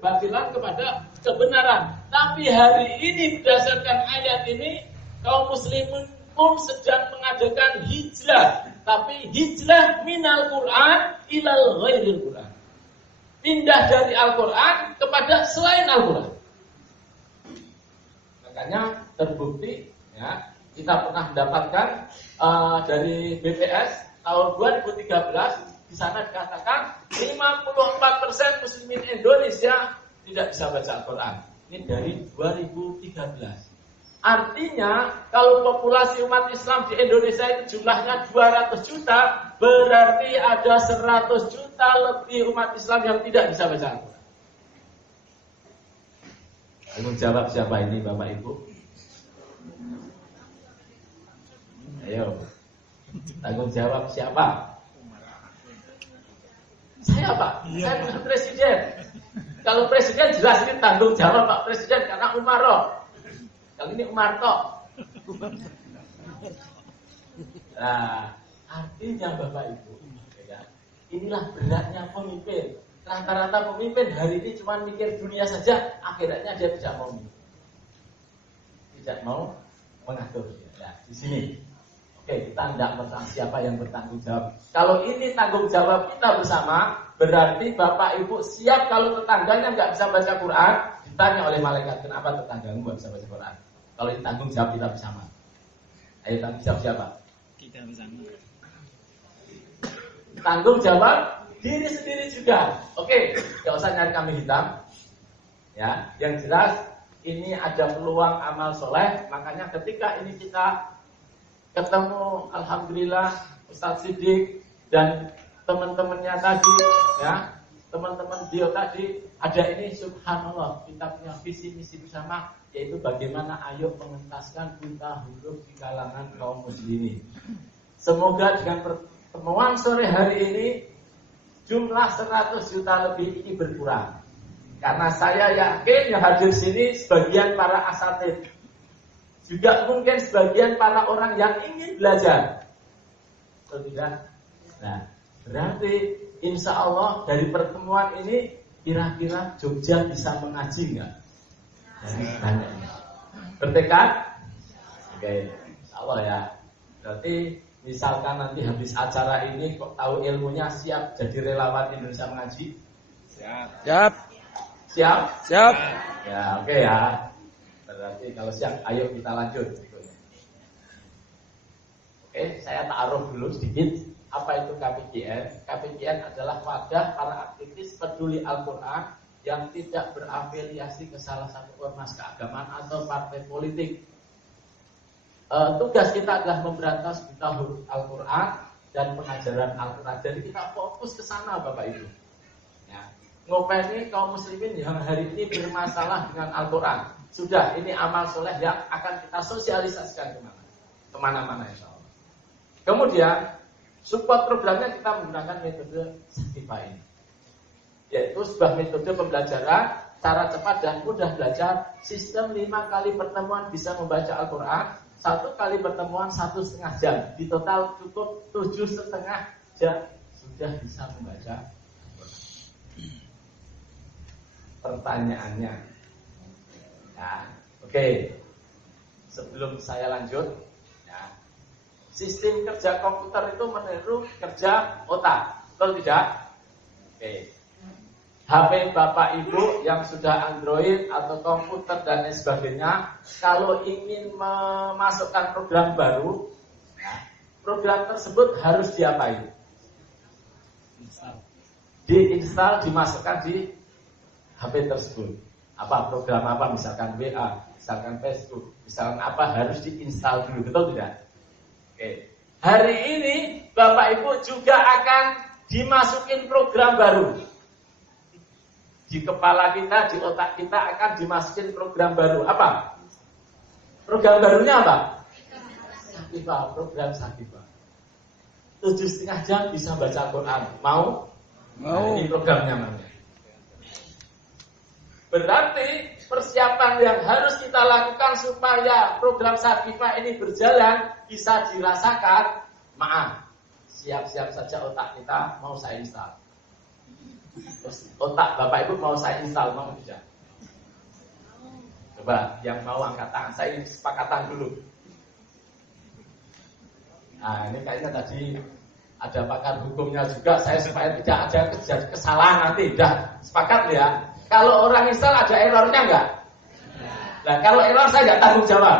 kebatilan kepada kebenaran. Tapi hari ini berdasarkan ayat ini, kaum muslimin pun sedang mengadakan hijrah. Tapi hijrah minal Quran ilal ghairil Quran. Pindah dari Al-Quran kepada selain Al-Quran. Makanya terbukti ya, kita pernah mendapatkan dari BPS tahun 2013, di sana dikatakan 54% muslimin Indonesia tidak bisa baca Al-Quran. Ini dari 2013. Artinya kalau populasi umat Islam di Indonesia itu jumlahnya 200 juta, berarti ada 100 juta lebih umat Islam yang tidak bisa baca Al-Quran. Tanggung jawab siapa ini Bapak Ibu? Ayo, tanggung jawab siapa? Saya Pak, saya bukan presiden. Kalau presiden jelas ini tanggung jawab Pak Presiden karena Umaroh. Kali ini Umarto. Nah, artinya Bapak Ibu, ya, inilah beratnya pemimpin. Rata-rata pemimpin hari ini cuma mikir dunia saja, akhirnya dia tidak mau mengatur. Ya, di sini. Oke, kita tidak bertanya siapa yang bertanggung jawab. Kalau ini tanggung jawab kita bersama, berarti Bapak Ibu siap kalau tetangganya nggak bisa baca Quran, ditanya oleh malaikat, kenapa tetanggamu nggak bisa baca Quran? Kalau ini tanggung jawab kita bersama. Ayo tanggung jawab siapa? Kita bersama. Tanggung jawab diri sendiri juga. Oke, nggak usah nyari kambing hitam. Ya, yang jelas ini ada peluang amal soleh. Makanya ketika ini kita ketemu, alhamdulillah Ustadz Siddiq dan teman-temannya tadi, ya, teman-teman Dio tadi ada ini, subhanallah, kita punya visi misi bersama, yaitu bagaimana ayo mengentaskan buta huruf di kalangan kaum muslimin. Semoga dengan pertemuan sore hari ini jumlah 100 juta lebih ini berkurang. Karena saya yakin yang hadir sini sebagian para asatid, juga mungkin sebagian para orang yang ingin belajar. Betul tidak? Nah, berarti insya Allah dari pertemuan ini kira-kira Jogja bisa mengaji enggak? Dari banyak. Bertekad? Oke, insya Allah ya. Berarti misalkan nanti habis acara ini kok tahu ilmunya, siap jadi relawan Indonesia mengaji? Siap. Siap? Siap. Ya, oke ya. Berarti kalau siap, ayo kita lanjut. Oke, saya ta'aruf dulu sedikit. Apa itu KPGN? KPGN adalah wadah para aktivis peduli Al-Quran yang tidak berafiliasi ke salah satu ormas keagamaan atau partai politik. Tugas kita adalah memberantas buta huruf Al-Quran dan pengajaran Al-Quran. Jadi kita fokus ke sana Bapak Ibu. Ya. Ngopeni kaum muslimin yang hari ini bermasalah dengan Al-Quran. Sudah, ini amal soleh yang akan kita sosialisasikan kemana-mana insya Allah. Kemudian support programnya kita menggunakan metode Satifah ini, yaitu sebuah metode pembelajaran cara cepat dan mudah belajar. Sistem 5 kali pertemuan bisa membaca Al-Quran, 1 kali pertemuan 1,5 jam. Di total cukup 7,5 jam sudah bisa membaca. Pertanyaannya, ya, oke. Sebelum saya lanjut, ya, sistem kerja komputer itu meniru kerja otak, betul tidak? Oke. HP Bapak Ibu yang sudah Android atau komputer dan lain sebagainya, kalau ingin memasukkan program baru, ya, program tersebut harus diapain? Diinstal, dimasukkan di HP tersebut. Apa program apa, misalkan WA, misalkan Facebook, misalkan apa, harus diinstal dulu, betul tidak? Oke. Hari ini Bapak Ibu juga akan dimasukin program baru. Di kepala kita, di otak kita akan dimasukin program baru. Apa? Program barunya apa? Satifah, program Satifah. 7,5 jam bisa baca Quran. Mau? Mau. Nah, ini programnya namanya. Berarti persiapan yang harus kita lakukan supaya program Satifah ini berjalan bisa dirasakan. Maaf, siap-siap saja otak kita, mau saya install. Terus otak Bapak Ibu mau saya install, mau tidak? Coba yang mau angkat tangan, saya ingin kesepakatan dulu. Nah ini kayaknya tadi ada pakar hukumnya juga, saya supaya tidak ada kesalahan nanti. Dah sepakat ya. Kalau orang install ada errornya enggak? Nah kalau error saya enggak tanggung jawab.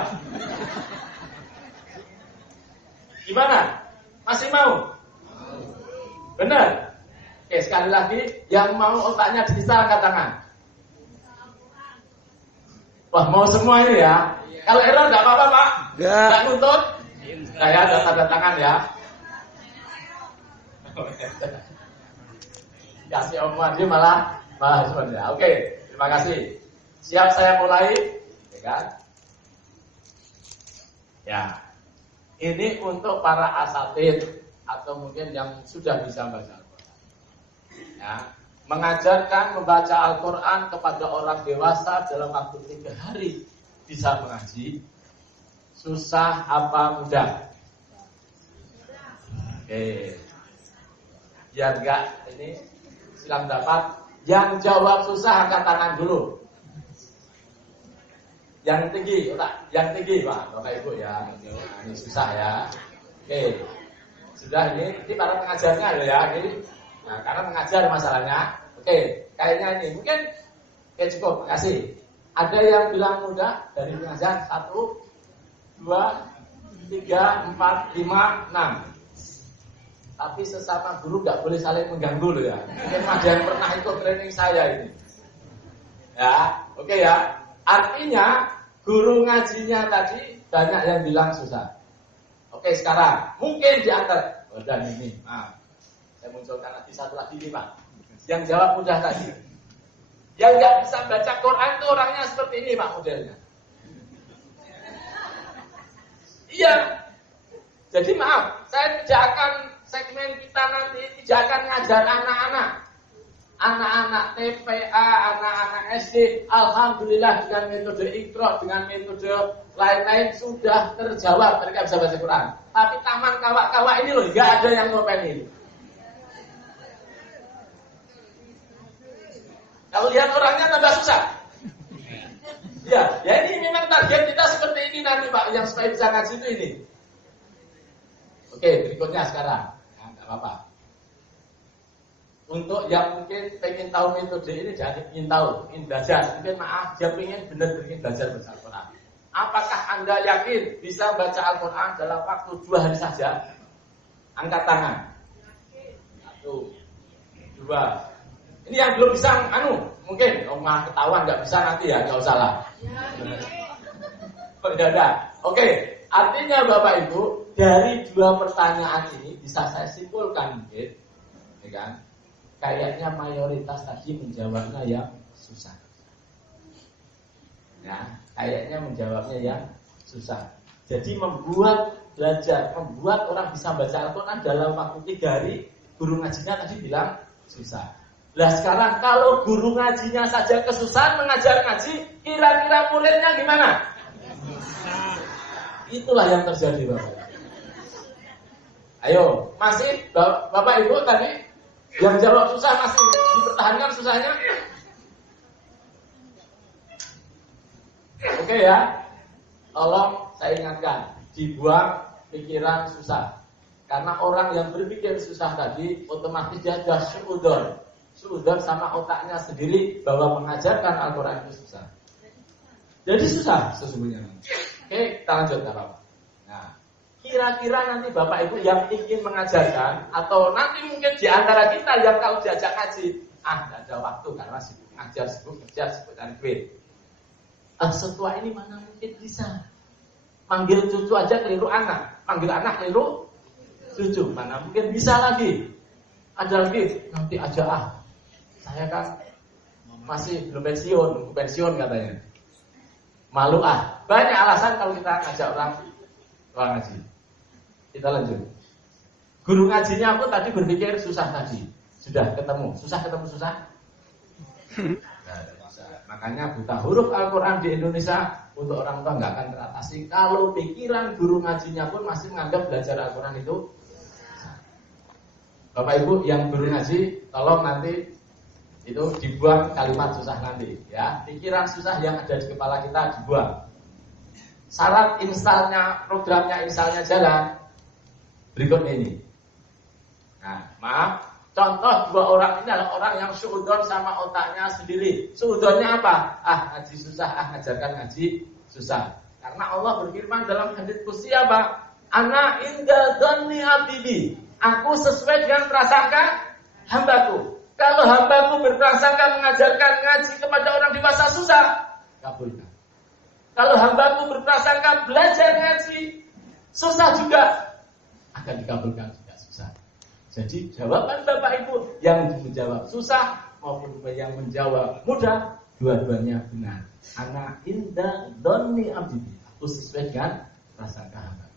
Gimana? Masih mau? Benar? Oke, sekali lagi, yang mau otaknya diinstal angkat tangan. Wah, mau semua ini ya? Kalau error enggak apa-apa, Pak? Enggak nuntut? Saya ada tanda tangan ya. Kasih omongan dia malah sebenarnya. Oke, terima kasih. Siap saya mulai, ya kan? Ya. Ini untuk para asatid atau mungkin yang sudah bisa baca Al-Quran. Ya, mengajarkan membaca Al-Quran kepada orang dewasa dalam waktu 3 hari bisa mengaji. Susah apa mudah? Oke. Biar enggak ini silang dapat. Yang jawab susah angkat tangan dulu. Yang tinggi, yang tinggi Pak, Bapak Ibu ya. Nah, ini susah ya. Oke. Sudah ini para pengajarnya loh ya. Ini. Nah, karena mengajar masalahnya. Oke, kayaknya ini mungkin cukup, makasih. Ada yang bilang mudah dari pengajar 1, 2, 3, 4, 5, 6. Tapi sesama guru nggak boleh saling mengganggu loh ya. Mungkin ada yang pernah ikut training saya ini. Ya, oke ya. Artinya guru ngajinya tadi banyak yang bilang susah. Oke, sekarang mungkin diantar. Oh, dan ini, saya munculkan lagi satu lagi nih Pak. Yang jawab mudah tadi. Yang nggak bisa baca Quran itu orangnya seperti ini Pak modelnya. Iya. Jadi maaf, saya tidak akan segmen kita nanti tidak akan ngajar anak-anak. Anak-anak TPA, anak-anak SD, alhamdulillah dengan metode Iqra, dengan metode lain-lain sudah terjawab, mereka bisa baca Quran. Tapi taman kawak-kawak ini loh, nggak ada yang ngopen ini. Kalau lihat orangnya tambah susah. Ya ini memang target kita seperti ini nanti Pak, yang supaya bisa ngaji itu ini. Oke, berikutnya sekarang, nggak apa-apa. Untuk yang mungkin pengen tahu metode ini, jangan ingin tahu, ingin belajar. Mungkin maaf, dia pengen benar-benar ingin belajar baca Al-Quran. Apakah Anda yakin bisa baca Al-Quran dalam waktu 2 hari saja? Angkat tangan. 1, 2. Ini yang belum bisa, mungkin ketahuan nggak bisa nanti ya, nggak usah lah. Oh, tidak ada. Oke, artinya Bapak Ibu dari 2 pertanyaan ini bisa saya simpulkan mungkin, ya kan? Kayaknya mayoritas tadi menjawabnya yang susah. Ya, kayaknya menjawabnya yang susah. Jadi membuat orang bisa baca Al-Quran dalam waktu 3 hari, guru ngajinya tadi bilang susah. Lah sekarang kalau guru ngajinya saja kesusahan mengajar ngaji, kira-kira muridnya gimana? Itulah yang terjadi Bapak. Ayo, masih Bapak Ibu tadi yang jawab susah masih dipertahankan susahnya? Oke ya. Tolong saya ingatkan, dibuang pikiran susah. Karena orang yang berpikir susah tadi otomatis dia sudah suudon sama otaknya sendiri bahwa mengajarkan Al-Quran itu susah. Jadi susah sesungguhnya. Oke, kita lanjut Bapak. Nah, kira-kira nanti Bapak Ibu yang ingin mengajarkan atau nanti mungkin di antara kita yang kalau diajak ngaji, tidak ada waktu karena sibuk ngajar, sibuk kerja, sibuk cari duit. Setua ini mana mungkin bisa? Manggil cucu aja keliru anak, panggil anak keliru cucu, mana mungkin bisa lagi? Ada lagi nanti aja saya kan masih belum pensiun katanya. Malu banyak alasan kalau kita ngajak orang ngaji. Kita lanjut. Guru ngajinya aku tadi berpikir susah tadi. Sudah ketemu. Susah ketemu susah? Makanya buta huruf Al-Quran di Indonesia untuk orang tua nggak akan teratasi kalau pikiran guru ngajinya pun masih menganggap belajar Al-Quran itu. Bapak Ibu yang guru ngaji, tolong nanti Itu dibuang kalimat susah nanti, ya. Pikiran susah yang ada di kepala kita dibuang. Syarat instalnya, programnya instalnya jalan. Berikut ini. Nah, maaf. Contoh dua orang ini adalah orang yang suudon sama otaknya sendiri. Suudonnya apa? Ngaji susah, ngajarkan ngaji susah. Karena Allah berfirman dalam hadits qudsi apa? Ana inda dhanni abdi. Aku sesuai dengan prasangka hambaku. Kalau hambaku berprasangka mengajarkan ngaji kepada orang dewasa susah, kabulkan. Kalau hambaku berprasangka belajar ngaji susah juga, akan dikabulkan juga susah. Jadi jawaban Bapak Ibu yang menjawab susah maupun yang menjawab mudah, dua-duanya benar. Ana inda dhanni abdi. Aku sesuai dengan prasangka hamba.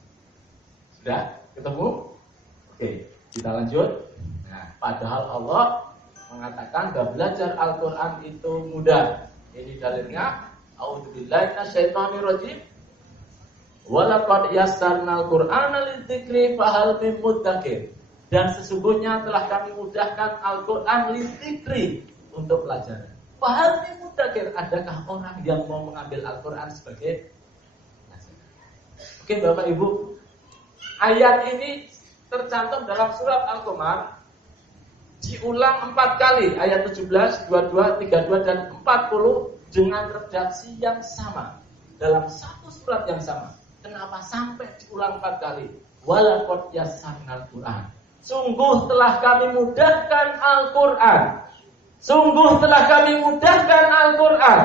Sudah ketemu? Oke, kita lanjut. Nah, padahal Allah mengatakan bahwa belajar Al-Quran itu mudah. Ini dalilnya. A'udzubillahi minasyaitonirrajim. Walaqad yassarnal Qur'ana lidzikri fahal min muddakir. Dan sesungguhnya telah kami mudahkan Al-Quran lidzikri untuk pelajaran. Fahal min muddakir. Adakah orang yang mau mengambil Al-Quran sebagai pelajaran? Oke Bapak Ibu, ayat ini tercantum dalam surat Al-Qamar, diulang 4 kali, ayat 17, 22, 32, dan 40 dengan redaksi yang sama dalam satu surat yang sama. Kenapa sampai diulang 4 kali? Walaqad yassarnal Qur'an. Sungguh telah kami mudahkan Al-Quran. Sungguh telah kami mudahkan Al-Quran.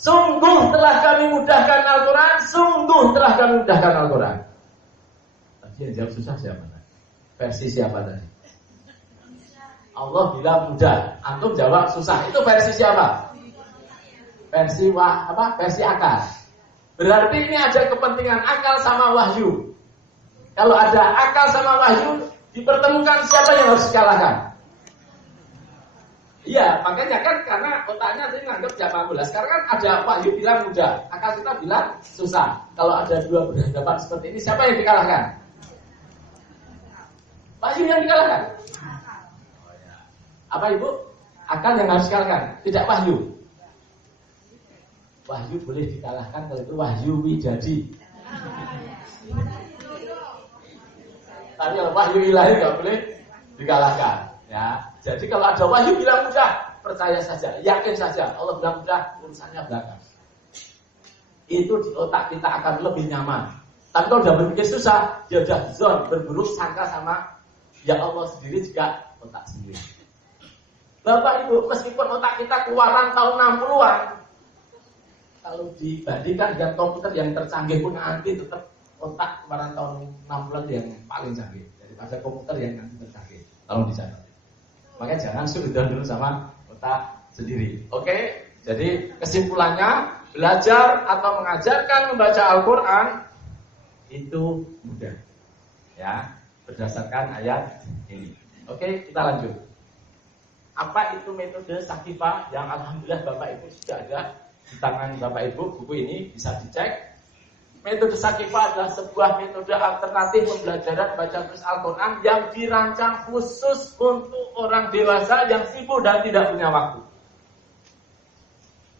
Sungguh telah kami mudahkan Al-Quran. Sungguh telah kami mudahkan Al-Quran. Tadi yang jawab susah siapa? Versi siapa tadi? Allah bilang mudah, antum jawab susah. Itu versi siapa? Versi Versi akal. Berarti ini ada kepentingan akal sama wahyu. Kalau ada akal sama wahyu dipertemukan, siapa yang harus dikalahkan? Iya, makanya kan karena otaknya tadi nganggap jamaah bola. Sekarang kan ada wahyu bilang mudah, akal kita bilang susah. Kalau ada dua berhadapan seperti ini, siapa yang dikalahkan? Wahyu yang dikalahkan. Apa Ibu? Akal yang harus dikalahkan, tidak wahyu. Wahyu boleh dikalahkan kalau itu wahyu wijadi. Tapi kalau wahyu ilahi nggak boleh dikalahkan. Ya, jadi kalau ada wahyu bilang mudah, percaya saja, yakin saja. Allah bilang mudah, urusannya belakang. Itu di otak kita akan lebih nyaman. Tapi kalau udah berpikir susah, dia udah zon, berburuk sangka sama yang Allah sendiri juga otak sendiri. Bapak Ibu, meskipun otak kita keluaran tahun 60-an, kalau dibandingkan dengan komputer yang tercanggih pun nanti tetap otak keluaran tahun 60-an yang paling canggih daripada komputer yang nanti tercanggih. Tolong dicatat. Makanya jangan sudah dulu sama otak sendiri. Oke? Jadi kesimpulannya, belajar atau mengajarkan membaca Al-Quran itu mudah. Ya, berdasarkan ayat ini. Oke, kita lanjut. Apa itu metode Sakifah yang alhamdulillah Bapak Ibu sudah ada di tangan Bapak Ibu, buku ini bisa dicek. Metode Sakifah adalah sebuah metode alternatif pembelajaran baca tulis Al-Quran yang dirancang khusus untuk orang dewasa yang sibuk dan tidak punya waktu.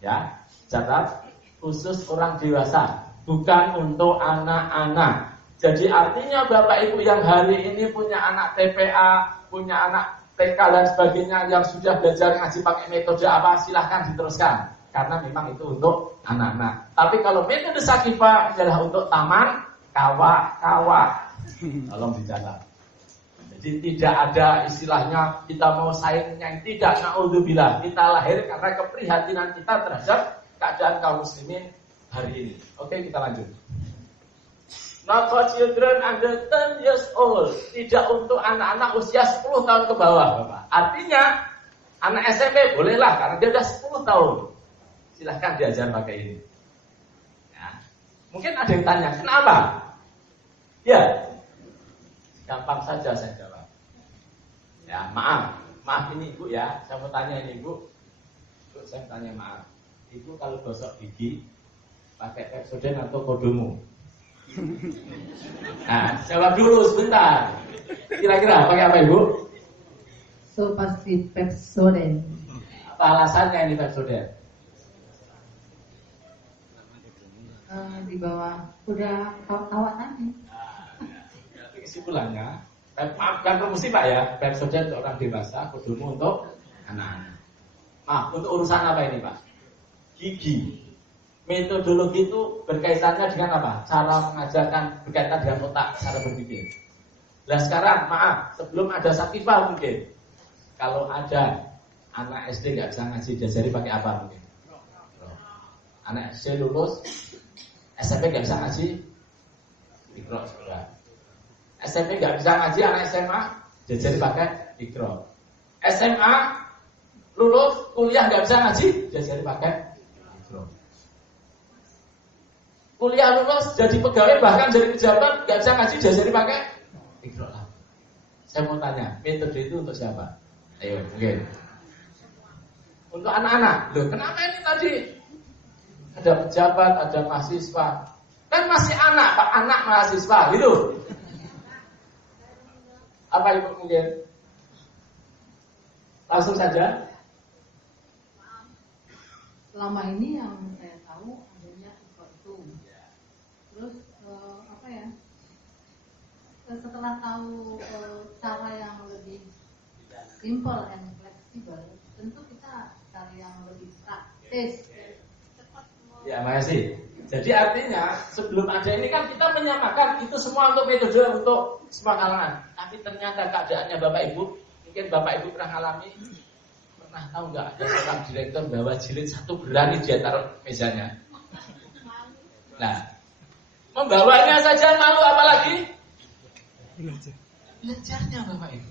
Ya, catat, khusus orang dewasa, bukan untuk anak-anak. Jadi artinya Bapak Ibu yang hari ini punya anak TPA, punya anak TK dan sebagainya yang sudah belajar ngaji pakai metode apa, silahkan diteruskan. Karena memang itu untuk anak-anak. Tapi kalau metode Sakifah adalah untuk taman, kawa-kawa. Tolong dicatat. Jadi tidak ada istilahnya kita mau saingnya, tidak, naudzubillah. Kita lahir karena keprihatinan kita terhadap keadaan kaum muslimin hari ini. Oke, kita lanjut. Not for children under 10 years old. Tidak untuk anak-anak usia 10 tahun ke bawah, Bapak. Artinya anak SMP bolehlah karena dia sudah 10 tahun. Silahkan diajar pakai ini. Ya. Mungkin ada yang tanya, kenapa? Ya, gampang saja saya jawab. Ya, maaf ini Ibu ya. Saya mau tanya ini Ibu. Saya tanya maaf. Ibu kalau gosok gigi pakai Pepsodent atau Kodomo? Nah, jawab dulu sebentar. Kira-kira pakai apa Ibu? So pasti Pepsodent. Apa alasannya ini Pak Saudara? Di bawah udah awak tadi. Kesimpulannya, maafkan promosi Pak ya, episode untuk orang dewasa, kudumu untuk anak-anak. Maaf, untuk urusan apa ini Pak? Gigi. Metodologi itu berkaitannya dengan apa? Cara mengajarkan berkaitan dengan otak, cara berpikir. Nah sekarang, maaf, sebelum ada Sakifah mungkin, kalau ada anak SD nggak bisa ngaji, diajari pakai apa mungkin? Anak SD lulus, SMP nggak bisa ngaji, Iqra sekolah. SMP nggak bisa ngaji, anak SMA diajari pakai Iqra. SMA lulus, kuliah nggak bisa ngaji, diajari pakai Iqra. Kuliah lulus, jadi pegawai bahkan jadi pejabat nggak bisa ngaji, diajari pakai Iqra. Saya mau tanya, metode itu untuk siapa? Ayo, mungkin. Untuk anak-anak. Loh, kenapa ini tadi? Ada pejabat, ada mahasiswa. Kan masih anak, Pak, anak mahasiswa, gitu. Apa Ibu mungkin? Langsung saja. Selama ini yang saya tahu adanya itu. Terus apa ya? Setelah tahu cara yang lebih simple and fleksibel, tentu kita cari yang lebih praktis. Ya, makasih. Jadi artinya sebelum ada ini kan kita menyamakan itu semua untuk metode untuk semua kalangan. Tapi ternyata keadaannya Bapak Ibu, mungkin Bapak Ibu pernah alami, pernah tahu nggak ada seorang direktur bawa jilid satu berani dia taruh mejanya. Nah, membawanya saja malu apalagi belajarnya Bapak Ibu.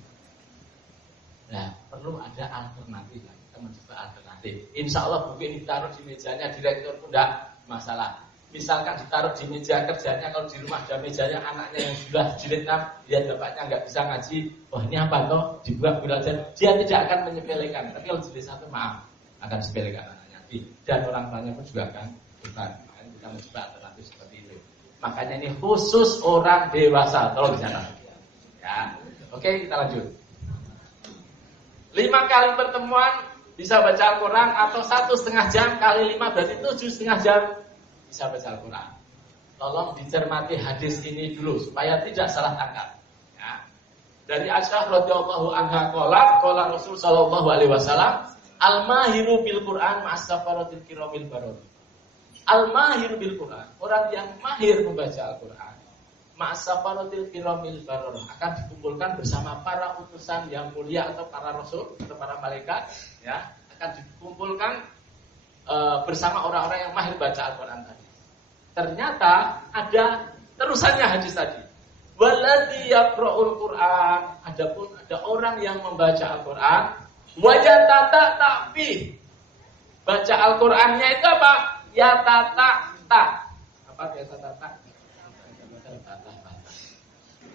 Nah, perlu ada alternatif. Kita mencoba alternatif. Insya Allah buku ini ditaruh di mejanya direktur pun tidak masalah. Misalkan ditaruh di meja kerjanya, kalau di rumah ada mejanya anaknya yang sudah jilid 6, lihat bapaknya nggak bisa ngaji, wah ini apa toh? Dibuat belajar, dia tidak akan menyepelekan. Tapi kalau jilid 1 maaf, akan sepelekan anaknya. Dan orang tuanya pun juga akan bukan. Makanya kita mencoba alternatif seperti itu. Makanya ini khusus orang dewasa. Tolong dicatat. Ya, oke kita lanjut. 5 kali pertemuan bisa baca Al-Quran atau 1,5 jam kali 5 berarti 7,5 jam bisa baca Al-Quran. Tolong dicermati hadis ini dulu supaya tidak salah tangkap. Ya. Dari Aisyah radhiyallahu anha qala Rasul sallallahu alaihi wasallam, al-mahiru bil Quran ma'as-safaratil kiramil bararah. Al-mahiru bil Quran, orang yang mahir membaca Al-Quran, ma'as-safaratil kiramil bararah akan dikumpulkan bersama para utusan yang mulia atau para rasul atau para malaikat, ya, akan dikumpulkan bersama orang-orang yang mahir baca Al-Quran tadi. Ternyata ada terusannya hadis tadi. Waladzi yaqra'ul Qur'an, adapun ada orang yang membaca Al-Quran, wa yatata ta'fi. Baca Al-Qur'annya itu apa? Yatata ta. Apa yatata?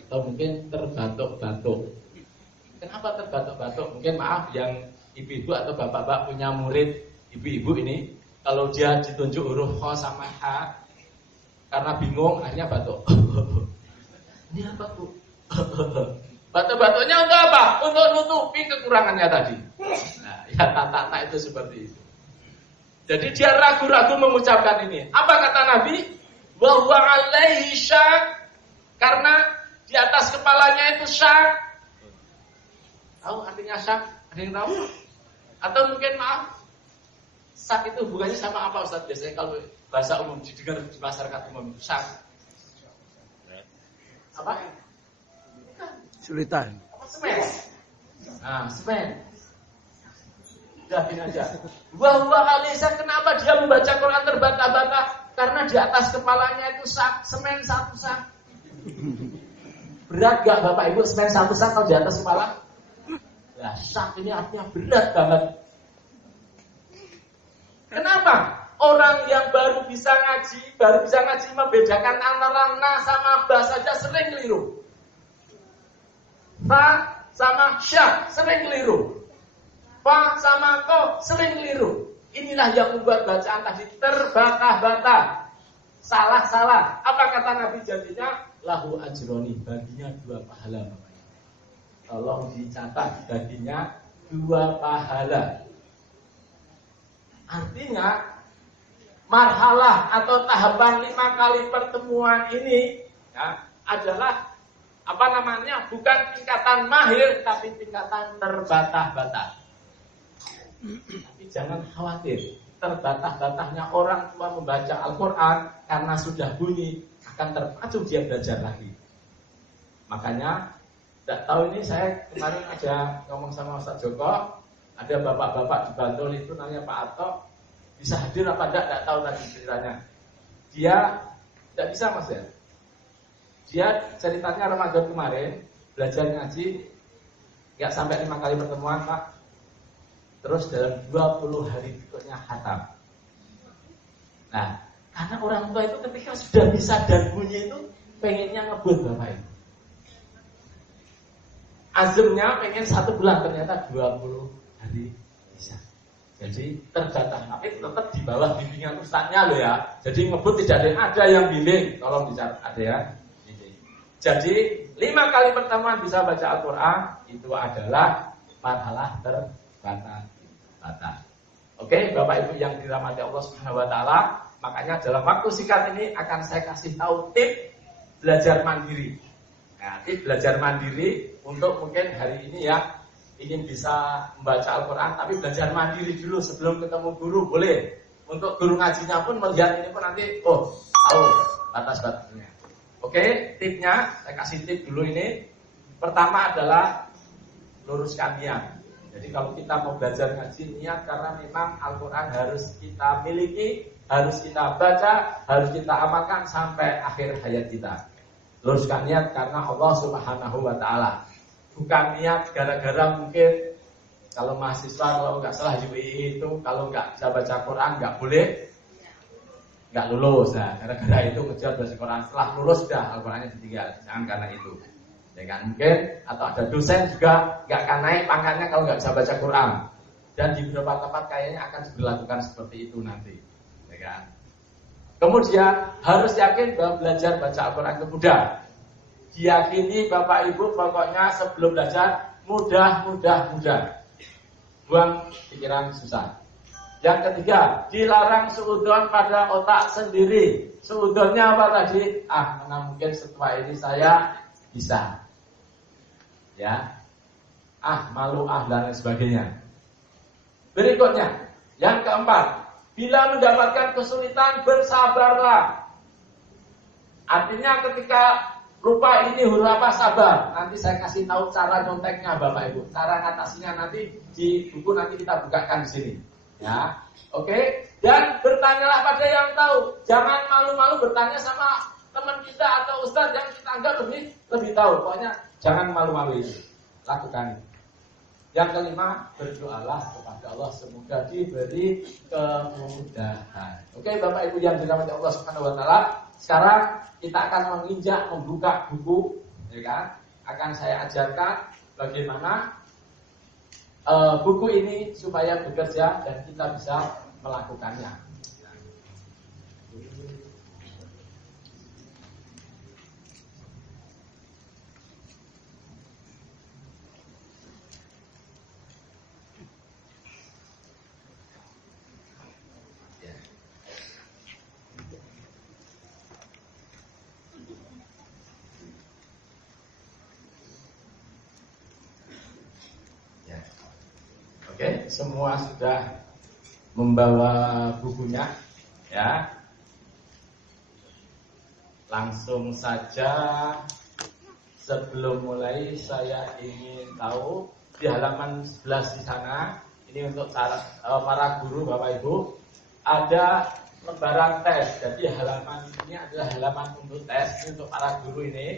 Atau mungkin terbatuk-batuk. Kenapa terbatuk-batuk? Mungkin maaf yang ibu-ibu atau bapak-bapak punya murid ibu-ibu ini, kalau dia ditunjuk huruf kho sama ha karena bingung akhirnya batuk. Ini apa Bu? Batuk-batuknya untuk apa? Untuk nutupi kekurangannya tadi. Nah, ya tata itu seperti itu. Jadi dia ragu-ragu mengucapkan ini. Apa kata Nabi? Wa huwa alaihi syak, karena di atas kepalanya itu syak. Tahu artinya syak? Ada yang tahu? Atau mungkin maaf, syak itu hubungannya sama apa Ustaz? Biasanya kalau bahasa umum didengar di masyarakat umum, syak apa? Sulitan. Apa semen? Nah, semen. Udahin aja. Wa alisa, kenapa dia membaca Quran terbata-bata? Karena di atas kepalanya itu sak, semen satu sak. Berat gak Bapak Ibu semen satu sak kalau di atas kepala? Nah, sak ini artinya berat banget. Kenapa? Orang yang baru bisa ngaji membedakan antara na sama ba saja sering keliru. Fa sama sya sering keliru. Fa sama ko sering keliru. Inilah yang membuat bacaan tadi terbata-bata, salah-salah. Apa kata Nabi jadinya? Lahu ajroni, baginya 2 pahala. Tolong dicatat, baginya 2 pahala. Artinya marhalah atau tahapan 5 kali pertemuan ini ya, adalah bukan tingkatan mahir tapi tingkatan terbatas-batas. Tapi jangan khawatir, terbatas-batasnya orang tua membaca Al-Quran karena sudah bunyi akan terpacu dia belajar lagi. Makanya, tidak tahu ini saya kemarin ada ngomong sama Ustaz Joko, ada bapak-bapak di Bantul itu namanya Pak Atok, bisa hadir apa tidak tahu tadi ceritanya. Dia tidak bisa Mas ya. Dia ceritanya Ramadan kemarin belajar ngaji nggak sampai 5 kali pertemuan Pak. Terus dalam 20 hari berikutnya khatam. Nah, karena orang tua itu ketika sudah bisa dan bunyi itu pengennya ngebut bapak itu. Azamnya pengen 1 bulan, ternyata 20 hari bisa. Jadi terbatas, tapi tetap di bawah bimbingan ustaznya loh ya. Jadi ngebut tidak ada yang bimbing, tolong dicatat ada ya. Jadi 5 kali pertemuan bisa baca Al-Quran itu adalah marhalah terbatas. Oke, Bapak Ibu yang dirahmati Allah Subhanahu wa taala, makanya dalam waktu singkat ini akan saya kasih tahu tip belajar mandiri. Nah, tip belajar mandiri untuk mungkin hari ini ya ingin bisa membaca Al-Quran tapi belajar mandiri dulu sebelum ketemu guru boleh. Untuk guru ngajinya pun melihat ini pun nanti tahu batas-batasnya. Oke, tipnya saya kasih tip dulu ini. Pertama adalah luruskan niat. Jadi kalau kita mau belajar ngaji niat karena memang Al-Quran harus kita miliki, harus kita baca, harus kita amalkan sampai akhir hayat kita. Luruskan niat karena Allah Subhanahu wa taala. Bukan niat gara-gara mungkin kalau mahasiswa kalau nggak salah UII itu kalau nggak bisa baca Quran nggak boleh, nggak lulus. Nah, gara-gara itu ngejar baca Quran setelah lulus sudah Al-Qurannya ditinggal. Jangan karena itu. Ya kan? Mungkin atau ada dosen juga nggak akan naik pangkatnya kalau nggak bisa baca Quran. Dan di beberapa tempat kayaknya akan diberlakukan seperti itu nanti, ya kan? Kemudian harus yakin bahwa belajar baca Al-Quran itu mudah. Diyakini Bapak Ibu pokoknya sebelum belajar mudah. Buang pikiran susah. Yang ketiga, dilarang suudzon pada otak sendiri. Suudzonnya apa tadi? Mana mungkin setelah ini saya bisa. Ya, malu dan lain sebagainya. Berikutnya, yang keempat, bila mendapatkan kesulitan bersabarlah. Artinya ketika lupa ini huruf apa sabar. Nanti saya kasih tahu cara nyonteknya Bapak Ibu. Cara ngatasinya nanti di buku nanti kita bukakan di sini. Ya, oke. Dan bertanyalah pada yang tahu. Jangan malu-malu bertanya sama teman kita atau ustaz yang kita anggap lebih tahu. Pokoknya jangan malu-malu itu. Lakukan itu. Yang kelima, berdoalah kepada Allah semoga diberi kemudahan. Oke, Bapak Ibu yang dirahmati Allah Subhanahu wa taala, sekarang kita akan membuka buku, ya kan? Akan saya ajarkan bagaimana buku ini supaya bekerja dan kita bisa melakukannya. Oke, semua sudah membawa bukunya, ya. Langsung saja sebelum mulai saya ingin tahu di halaman 11 di sana, ini untuk para guru Bapak Ibu, ada lembaran tes. Jadi halaman ini adalah halaman untuk tes untuk para guru ini.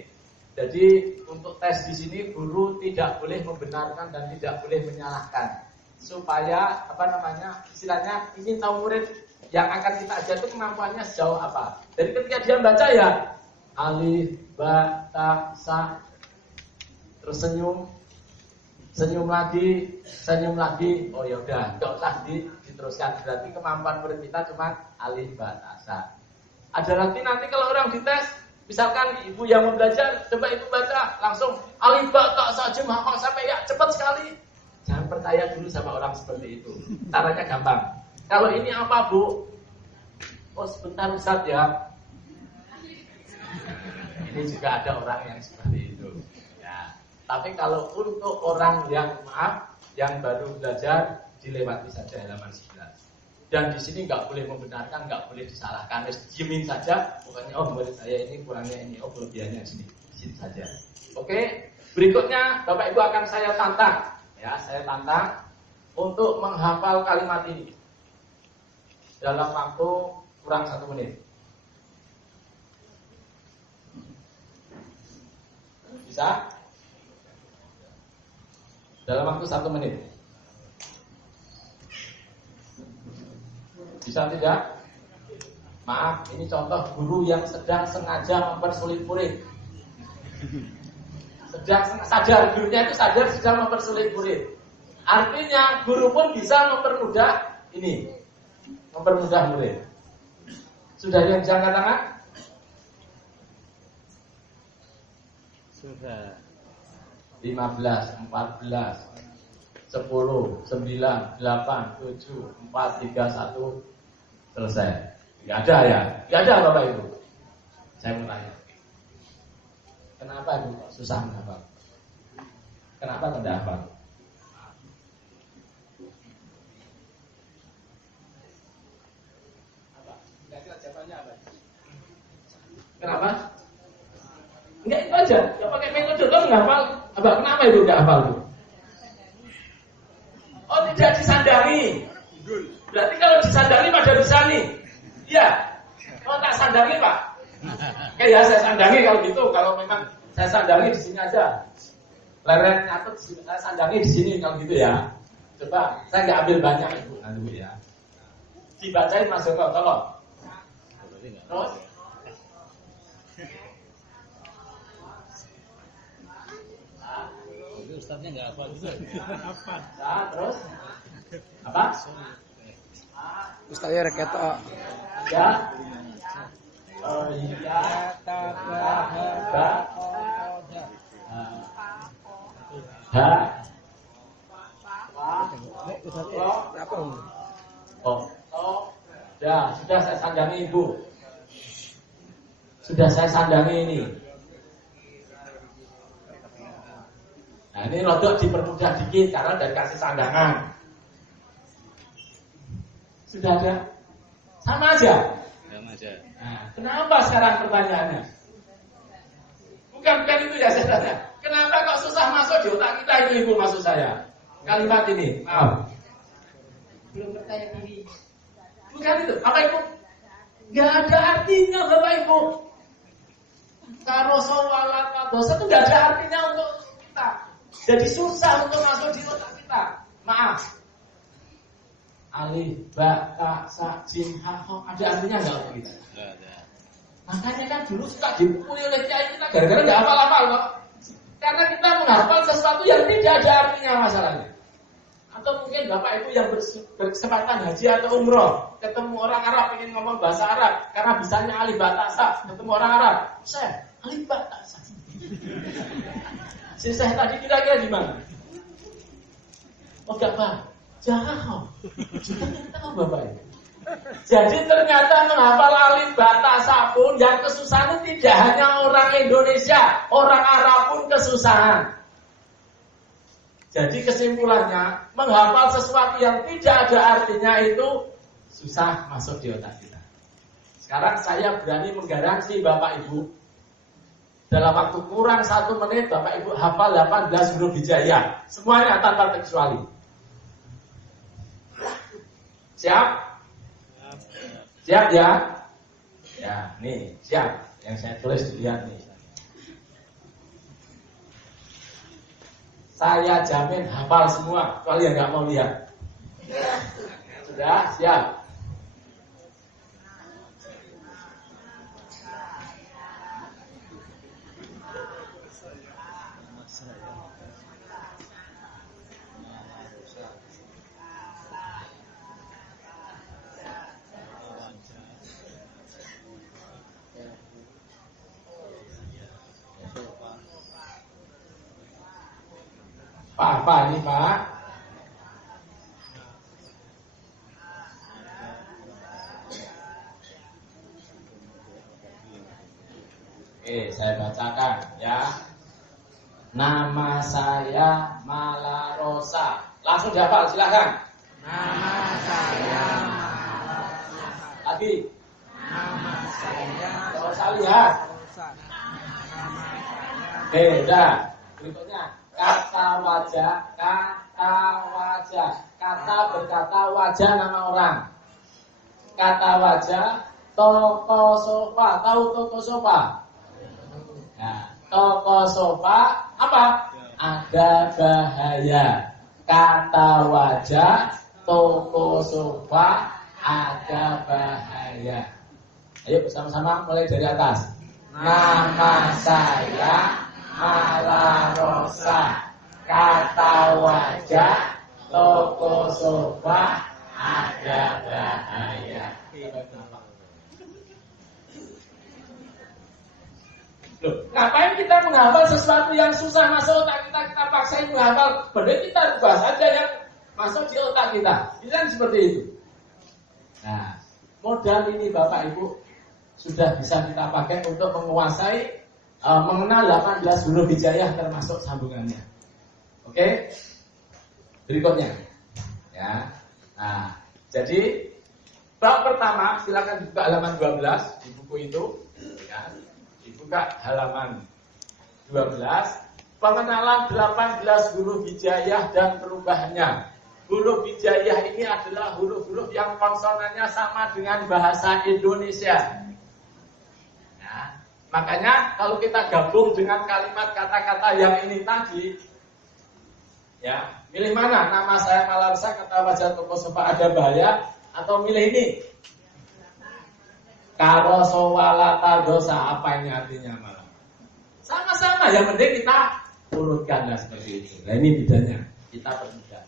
Jadi untuk tes di sini guru tidak boleh membenarkan dan tidak boleh menyalahkan. Supaya istilahnya ingin tahu murid yang akan kita ajar itu kemampuannya sejauh apa. Jadi ketika dia baca ya alif, ba, ta, sa, terus senyum lagi, oh ya udah, nggak usah diteruskan. Berarti kemampuan murid kita cuma alif, ba, ta, sa. Ada lagi nanti kalau orang dites, misalkan ibu yang mau belajar, coba ibu baca langsung alif, ba, ta, sa, jum, hafal sampai ya cepat sekali. Jangan percaya dulu sama orang seperti itu. Caranya gampang. Kalau ini apa, Bu? Oh, sebentar Ustaz ya. Ini juga ada orang yang seperti itu. Ya. Tapi kalau untuk orang yang yang baru belajar, dilewati saja halaman 11. Dan di sini nggak boleh membenarkan, nggak boleh disalahkan. Diemin saja. Pokoknya murid saya ini kurangnya ini, kelebihannya di sini saja. Oke. Berikutnya Bapak Ibu akan saya tantang. Ya, saya tantang untuk menghafal kalimat ini dalam waktu kurang 1 menit. Bisa? Dalam waktu 1 menit. Bisa tidak? Maaf, ini contoh guru yang sedang sengaja mempersulit murid. Sadar, gurunya itu sadar sedang mempersulit murid. Artinya guru pun bisa mempermudah murid. Sudah ada yang bisa angkat tangan? Sudah. 15, 14, 10, 9, 8, 7, 4, 3, 1, selesai. Gak ada ya? Gak ada Bapak Ibu. Saya mau tanya. Kenapa Ibu susah menghafal? Kenapa tidak hafal? Kenapa? Enggak, itu aja. Enggak pakai metode lo enggak hafal. Kenapa itu enggak hafal itu? Oh, tidak disandari. Berarti kalau disandari pada bisa nih. Iya. Oh, tak sandari, Pak. Oke ya, saya sandari kalau gitu. Kalau memang saya sandari di sini aja. Leret atau saya sandari di sini kalau gitu ya. Coba, saya enggak ambil banyak Ibu nanti ya. Dibacain Mas Joko, tolong. Terus Ustaznya nggak hafal juga. nah, terus apa? Ustaznya reketo. Ya. Oh iya. Ya, sudah saya sandangi Ibu. Sudah saya sandangi ini. Nah, ini rodok dipermudah dikit karena dari kasih sandangan. Sudah ada? Sama aja. Nah, kenapa sekarang pertanyaannya? Bukan itu ya saya tanya. Kenapa kok susah masuk di otak kita ini Ibu maksud saya? Kalimat ini, maaf. Belum percaya diri. Bukan itu, apa Ibu? Gak ada artinya Bapak Ibu. Karoso walata dosa itu gak ada artinya untuk kita. Jadi susah untuk masuk di otak kita. Maaf. Alif, ba, ta, sa, jim, ha, ho. Ada artinya nggak untuk kita? Nggak ada. Makanya kan dulu suka dipukuli oleh kiai kita gara-gara nggak hafal-hafal kok. Karena kita menghafal sesuatu yang tidak ada artinya masalahnya. Atau mungkin Bapak Ibu yang berkesempatan haji atau umroh, ketemu orang Arab ingin ngomong bahasa Arab, karena bisanya alif, ba, ta, sa, ketemu orang Arab. Saya alif, ba, ta, sa. Si saya tadi kira-kira gimana? Oh enggak Pak, jangan. Juga kita tahu Bapak Ibu. Jadi ternyata menghafal alif ba ta sa pun yang kesusahan tidak hanya orang Indonesia, orang Arab pun kesusahan. Jadi kesimpulannya, menghafal sesuatu yang tidak ada artinya itu susah masuk di otak kita. Sekarang saya berani menggaransi Bapak Ibu, dalam waktu kurang 1 menit Bapak Ibu hafal 18 huruf hijaiyah. Semuanya tanpa terkecuali. Siap? Siap ya? Ya, nih, siap. Yang saya tulis dilihat nih. Saya jamin hafal semua, kecuali yang nggak mau lihat. Sudah, siap. Pak ini Pak. Oke, saya bacakan ya. Nama saya Malarosa. Langsung dihafal, silakan. Nama saya Malarosa. Lagi. Nama saya Kalau saya lihat. Rosa. Nama saya. Beda. Berikutnya kata wajah, kata wajah. Kata berkata, wajah nama orang. Kata wajah, toko sofa. Tahu toko sofa? Nah, toko sofa apa? Ada bahaya. Kata wajah, toko sofa, ada bahaya. Ayo bersama-sama mulai dari atas. Nama saya Malarosa. Kata wajah, toko sofa, ada bahaya. Loh, ngapain kita menghafal sesuatu yang susah masuk otak kita paksain menghafal? Padahal kita ubah saja yang masuk di otak kita. Itu kan seperti itu. Nah, modal ini Bapak Ibu sudah bisa kita pakai untuk menguasai mengenal 18 huruf hijaiyah termasuk sambungannya. Oke? Berikutnya. Ya. Nah, jadi bab pertama silakan dibuka halaman 12 di buku itu, ya. Dibuka halaman 12, pengenalan 18 huruf hijaiyah dan perubahannya. Huruf hijaiyah ini adalah huruf-huruf yang konsonannya sama dengan bahasa Indonesia. Ya, makanya kalau kita gabung dengan kalimat kata-kata yang ini tadi, ya, milih mana? Nama saya Malarosa, kata wajah toko sofa ada bahaya, atau milih ini? Karosowalata dosa, apa ini artinya malah? Sama-sama, yang penting kita urutkanlah seperti itu. Nah ini bedanya, kita permudah.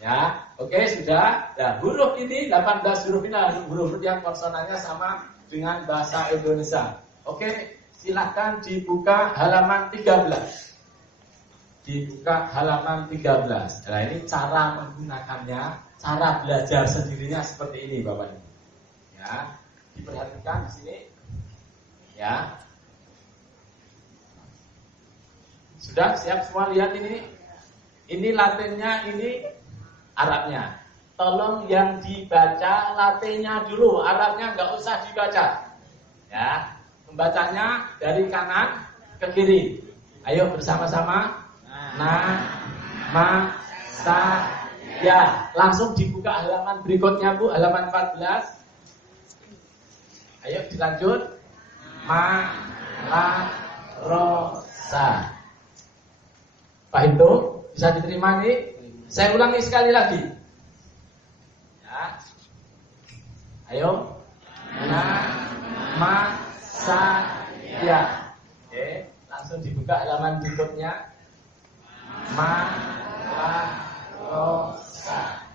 Ya, oke sudah. Nah, huruf ini 18 huruf ini adalah huruf yang konsonannya sama dengan bahasa Indonesia. Oke, silahkan dibuka halaman 13. Dibuka halaman 13. Nah ini cara menggunakannya, cara belajar sendirinya seperti ini Bapak Ibu. Ya. Diperhatikan di sini, ya. Sudah siap semua lihat ini? Ini Latinnya, ini Arabnya. Tolong yang dibaca Latinnya dulu, Arabnya nggak usah dibaca. Ya, membacanya dari kanan ke kiri. Ayo bersama-sama. Nama saya. Langsung dibuka halaman berikutnya Bu, halaman 14. Ayo dilanjut. Malarosa. Pak Hinto, bisa diterima nih? Saya ulangi sekali lagi. Ya. Ayo. Nama saya. Oke, langsung dibuka halaman berikutnya. Malarosa.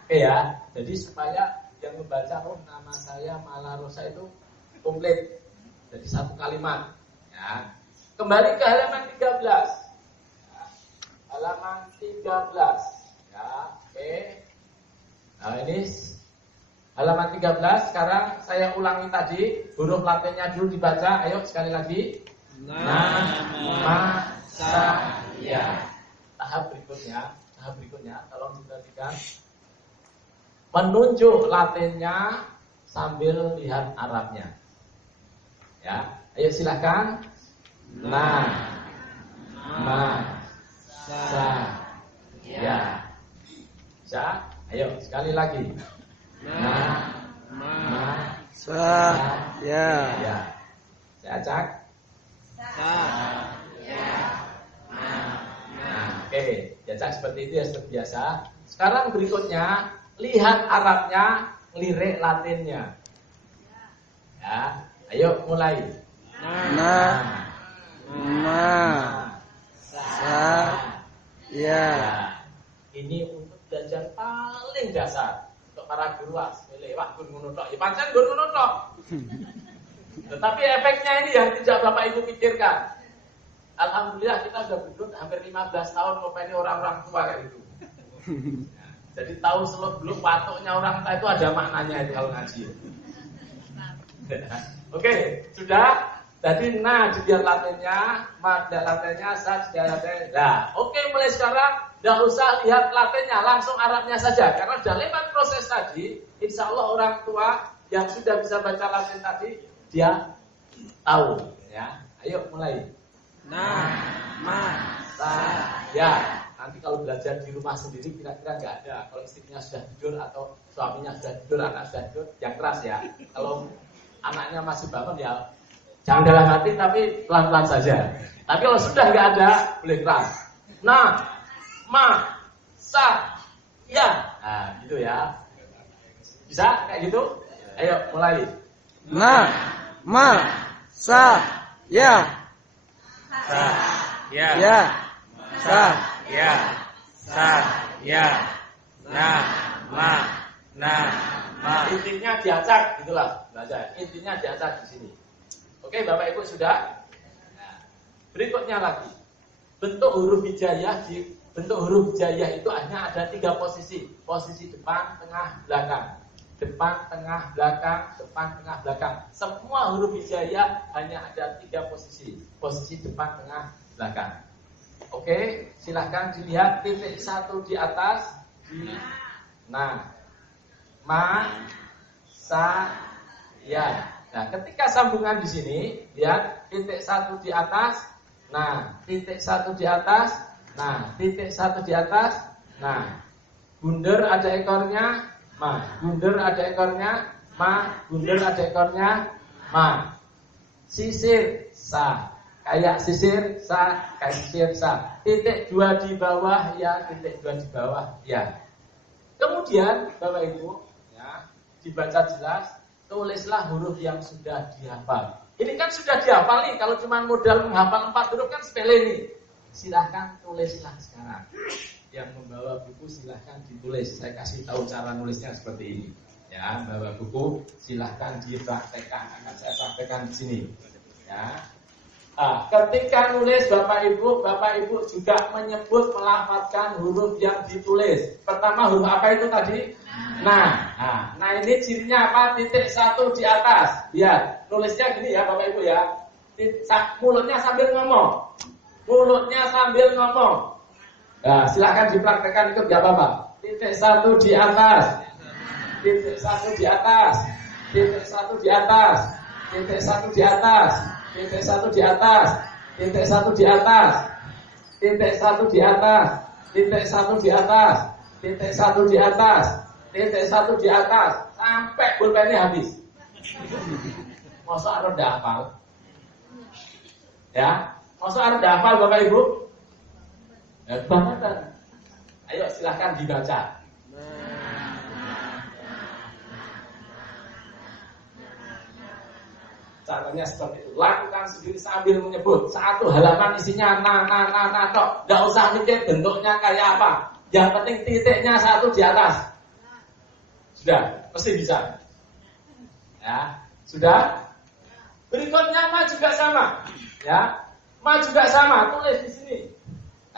Oke ya. Jadi supaya yang membaca nama saya Malarosa itu komplit. Jadi satu kalimat. Ya. Kembali ke halaman 13. Ya. Halaman 13. Ya, oke. Nah, ini halaman 13. Sekarang saya ulangi tadi huruf Latinnya dulu dibaca. Ayo sekali lagi. Nama saya. Tahap berikutnya tolong diperhatikan. Menunjuk Latinnya sambil lihat Arabnya. Ya, ayo silakan. Nama saya. Bisa? Ayo sekali lagi. Nama saya. Saya acak. Oke, jajak seperti itu ya seperti biasa. Sekarang berikutnya lihat Arabnya, lirik Latinnya. Ya, ayo mulai. Saya. Ini untuk belajar paling dasar untuk para guru asli. Wah, gun ngono tok. Ya pancen gun ngono tok. Tetapi efeknya ini yang tidak Bapak Ibu pikirkan. Alhamdulillah kita sudah berdua hampir 15 tahun ngopeni orang-orang tua kayak gitu. Jadi tahu seluk-beluk patuknya orang tua itu ada maknanya itu kalau ngaji. Oke, sudah. Jadi na dilihat latinnya, ma dilihat latinnya, sa dilihat latinnya. Nah, oke, mulai sekarang tidak usah lihat latinnya, langsung Arabnya saja. Karena sudah lewat proses tadi, insya Allah orang tua yang sudah bisa baca Latin tadi, dia tahu. Ya, ayo mulai. Nama Ya, nanti kalau belajar di rumah sendiri kira-kira nggak ada. Kalau istrinya sudah tidur atau suaminya sudah tidur, anak sudah tidur, yang keras ya. Kalau anaknya masih bangun ya jangan dalam hati tapi pelan-pelan saja. Tapi kalau sudah nggak ada, boleh keras. Nah, ma, sa, ya. Nah, gitu ya. Bisa kayak gitu? Ayo mulai. ma, sa, ya, Ya, ya, sa, ya, sa, ya, na, ma. Intinya diacak, gitulah belajar. Intinya diacak di sini. Oke, Bapak Ibu sudah. Nah, berikutnya lagi, bentuk huruf hijaiyah itu hanya ada 3 posisi. Posisi depan, tengah, belakang. Depan, tengah, belakang, depan, tengah, belakang. Semua huruf hijaiyah hanya ada 3 posisi. Posisi depan, tengah, belakang. Oke, silahkan dilihat titik 1 di atas. Nah, ma, sa, ya. Nah, ketika sambungan di sini, lihat titik 1 di atas. Nah, titik 1 di atas. Nah, titik 1 di atas. Nah, bunder ada ekornya. Ma, bunder ada ekornya. Ma, bunder ada ekornya. Ma. Sisir, sa. Kayak sisir, sa. Kayak sisir, sa. Titik 2 di bawah, ya. Titik 2 di bawah, ya. Kemudian, Bapak Ibu, ya, dibaca jelas. Tulislah huruf yang sudah dihafal. Ini kan sudah dihafal nih. Kalau cuma modal menghafal 4 huruf kan sepele nih. Silahkan tulislah sekarang. Yang membawa buku silahkan ditulis. Saya kasih tahu cara nulisnya seperti ini. Ya, bawa buku silahkan dipraktekkan. Akan saya praktekkan di sini. Ya. Nah, ketika nulis Bapak Ibu juga menyebut melafadzkan huruf yang ditulis. Pertama huruf apa itu tadi? Nah ini cirinya apa? Titik 1 di atas. Lihat, nulisnya gini ya Bapak Ibu ya. Mulutnya sambil ngomong. Nah, silakan dipraktekkan ikut gak apa-apa. Titik 1 di atas. Titik 1 di atas. Titik 1 di atas. Titik 1 di atas. Titik 1 di atas. Titik 1 di atas. Titik 1 di atas. Titik 1 di atas. Titik 1 di atas. Titik 1 di atas sampai pulpennya habis. Masa harus hafal? Ya, masa harus hafal Bapak Ibu? Banget. Ayo silahkan dibaca. Caranya seperti itu. Lakukan sendiri sambil menyebut. 1 halaman isinya na tok. Enggak usah mikir bentuknya kayak apa. Yang penting titiknya 1 di atas. Sudah, pasti bisa. Ya, sudah. Berikutnya ma juga sama. Ya, ma juga sama. Tulis di sini.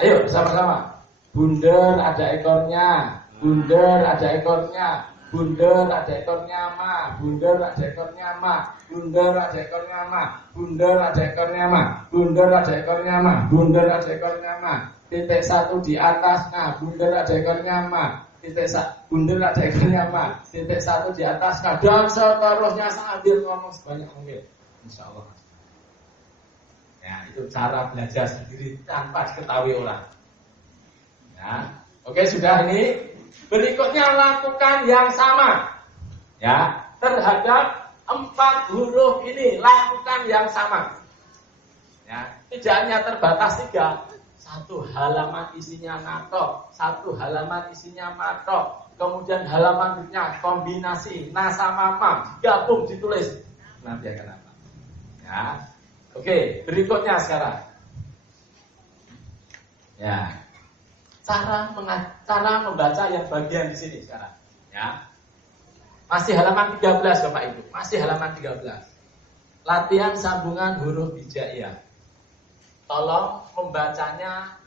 Ayo sama-sama. Bunder ada ekornya. Bunder ada ekornya. Bunder ada ekornya ma. Bunder ada ekornya ma. Bunder ada ekornya ma. Bunder ada ekornya ma. Bunder ada ekornya ma. Bunder ada ekornya ma. Titik 1 di atas. Nah, bunder ada ekornya ma. Titik bunder ada ekornya ma. Titik 1 di atas. Nah, dan seterusnya sambil ngomong sebanyak mungkin. Insya Allah. Ya, itu cara belajar sendiri tanpa diketahui orang. Ya, oke sudah ini. Berikutnya lakukan yang sama. Ya, terhadap 4 huruf ini lakukan yang sama. Ya, tidak hanya terbatas 3. 1 halaman isinya natok, 1 halaman isinya matok, kemudian halaman berikutnya kombinasi na sama ma, gabung ditulis. Nanti akan apa? Ya. Oke, berikutnya sekarang. Ya. Cara membaca yang bagian di sini sekarang. Ya. Masih halaman 13 Bapak Ibu, masih halaman 13. Latihan sambungan huruf hijaiyah. Tolong membacanya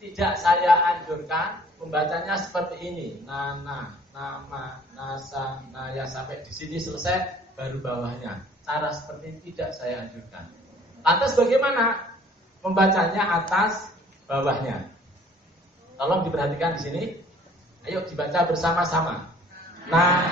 tidak saya anjurkan, membacanya seperti ini. Nana, nama, nasa, naya sampai di sini selesai baru bawahnya. Cara seperti ini tidak saya anjurkan. Lantas bagaimana membacanya atas bawahnya? Tolong diperhatikan di sini. Ayo dibaca bersama-sama. Nah,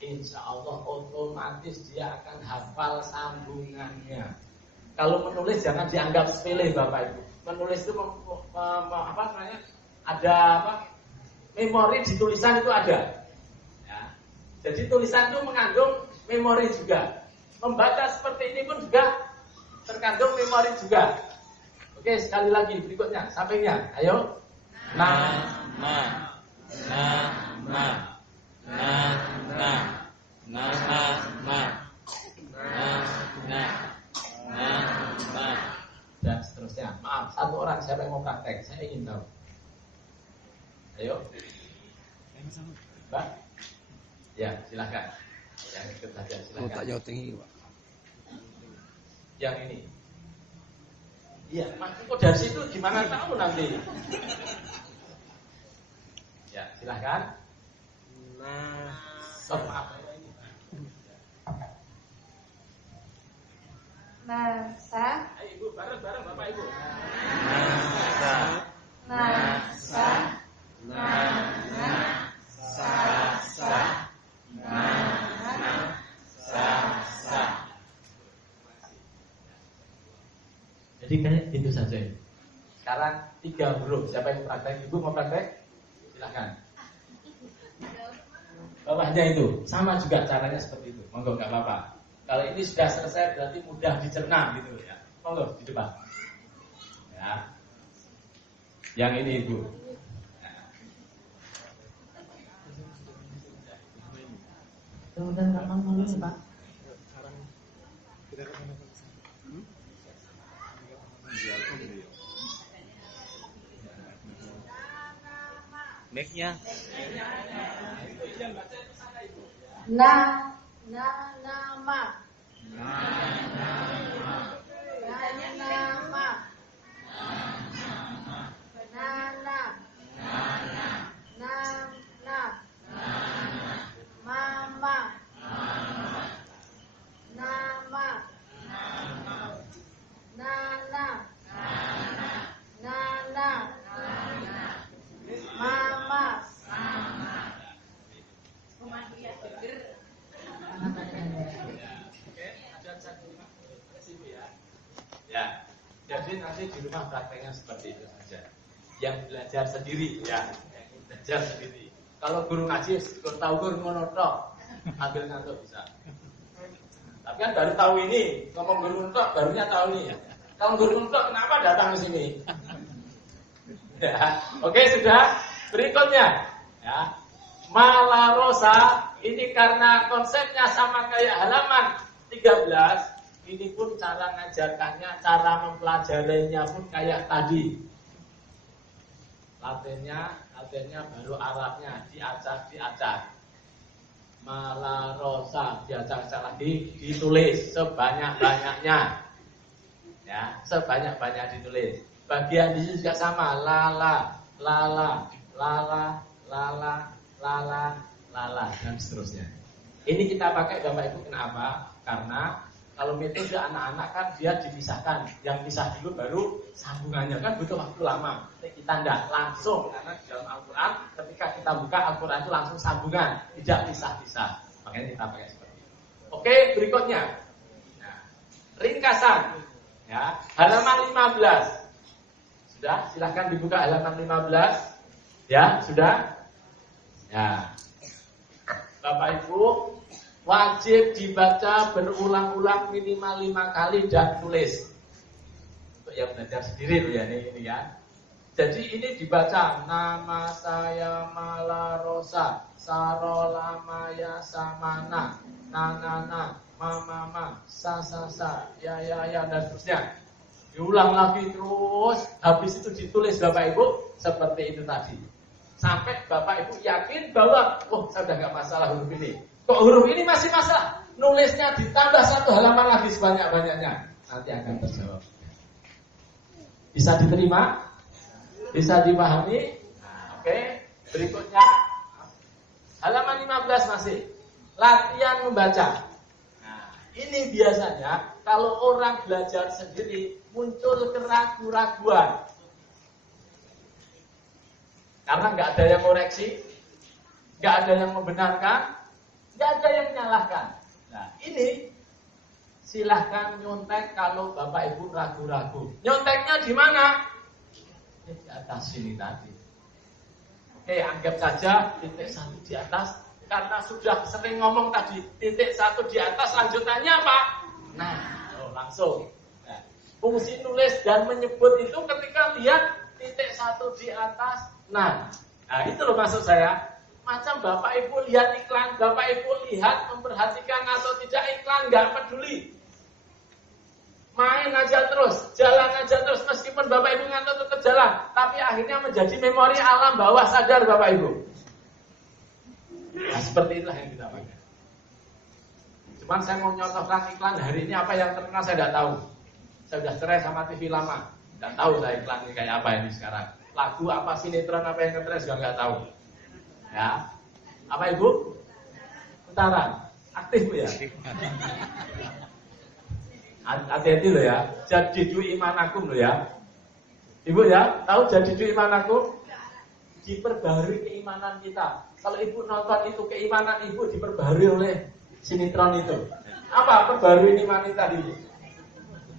insya Allah otomatis dia akan hafal sambungannya. Kalau menulis jangan dianggap sepele Bapak Ibu. Menulis itu memori di tulisan itu ada. Ya. Jadi tulisan itu mengandung memori juga. Membaca seperti ini pun juga terkandung memori juga. Oke, sekali lagi berikutnya, sampingnya. Ayo. Dan seterusnya. Maaf, satu orang siapa yang mau praktek? Saya ingin tahu. Ayo. Mbak. Ya, silakan. Yang ikut saja silakan. Tak jauh tinggi, Pak. Yang ini. Iya, kok dari situ gimana tahu nanti? Ya, silakan. Maaf. Nasa. Ayo Ibu, bareng-bareng Bapak Ibu. Nasa. Jadi kayak itu saja. Sekarang 3 huruf. Siapa yang praktek? Ibu mau praktek? Silakan. Bawahnya itu sama juga caranya seperti itu. Monggo nggak apa-apa. Kalau ini sudah selesai berarti mudah dicerna gitu ya. Monggo di depan. Ya. Yang ini Ibu. Dan nggak mau nulis Pak. Mic-nya. Nama. Ya, jadi nanti di rumah prakteknya seperti itu saja. Yang belajar sendiri, ya, yang belajar sendiri. Kalau guru ngaji, tahu guru monotok, ambil ngantuk bisa. Tapi kan baru tahu ini, ngomong guru monotok, barunya tahu nih ya. Kalau guru monotok, kenapa datang ke sini? Ya, oke sudah. Berikutnya, ya, Malarosa ini karena konsepnya sama kayak halaman 13. Ini pun cara ngajarkannya, cara mempelajarinya pun kayak tadi. Latinnya baru Arabnya diacak. Malarosa diacak lagi, ditulis sebanyak-banyaknya. Ya, sebanyak-banyak ditulis. Bagian di sini juga sama, lala, dan seterusnya. Ini kita pakai Bapak Ibu kenapa? Karena kalau metode anak-anak kan dia dipisahkan. Yang pisah dulu baru sambungannya kan butuh waktu lama. Kita tidak langsung karena di dalam Al-Quran ketika kita buka Al-Quran itu langsung sambungan, tidak pisah-pisah. Makanya kita pakai seperti itu. Oke, berikutnya. Nah, ringkasan. Ya, halaman 15. Sudah, silahkan dibuka halaman 15. Ya, sudah. Ya. Bapak Ibu wajib dibaca berulang-ulang minimal 5 kali dan tulis. Untuk yang belajar sendiri loh ya ini ya. Jadi ini dibaca nama saya Malarosa, Sarolamaya Samana, Nanana, Mama, Sa, ya dan seterusnya. Diulang lagi terus, habis itu ditulis Bapak Ibu seperti itu tadi. Sampai Bapak Ibu yakin bahwa saya udah gak masalah huruf ini. Kok huruf ini masih masalah? Nulisnya ditambah 1 halaman lagi sebanyak-banyaknya. Nanti akan terjawab. Bisa diterima? Bisa dipahami? Nah, oke. Berikutnya halaman 15 masih latihan membaca. Nah, ini biasanya kalau orang belajar sendiri muncul keraguan-raguan. Karena nggak ada yang koreksi, nggak ada yang membenarkan, nggak ada yang menyalahkan. Nah, ini silahkan nyontek kalau Bapak Ibu ragu-ragu. Nyonteknya di mana? Di atas sini tadi. Oke, anggap saja titik 1 di atas. Karena sudah sering ngomong tadi, titik 1 di atas, lanjutannya apa? Nah, langsung. Nah, fungsi nulis dan menyebut itu ketika lihat titik 1 di atas. Nah, itu loh maksud saya. Macam Bapak Ibu lihat iklan, Bapak Ibu lihat, memperhatikan atau tidak iklan, nggak peduli. Main aja terus, jalan aja terus, meskipun Bapak Ibu ngantuk tetap jalan, tapi akhirnya menjadi memori alam bawah sadar Bapak Ibu. Nah, seperti itulah yang kita pakai. Cuman saya mau nyontohkan iklan hari ini apa yang terkenal saya tidak tahu. Saya sudah cerai sama TV lama, tidak tahu saya iklan ini kayak apa ini sekarang. Lagu apa, sinetron apa yang ngetres juga nggak tahu. Ya, apa Ibu? Bentaran, aktif Bu ya. Hati-hati loh ya, jadidu imanakum loh ya. Ibu ya, tahu jadidu imanakum? Diperbarui keimanan kita. Kalau Ibu nonton itu keimanan Ibu diperbarui oleh sinetron itu. Apa perbarui iman kita tadi?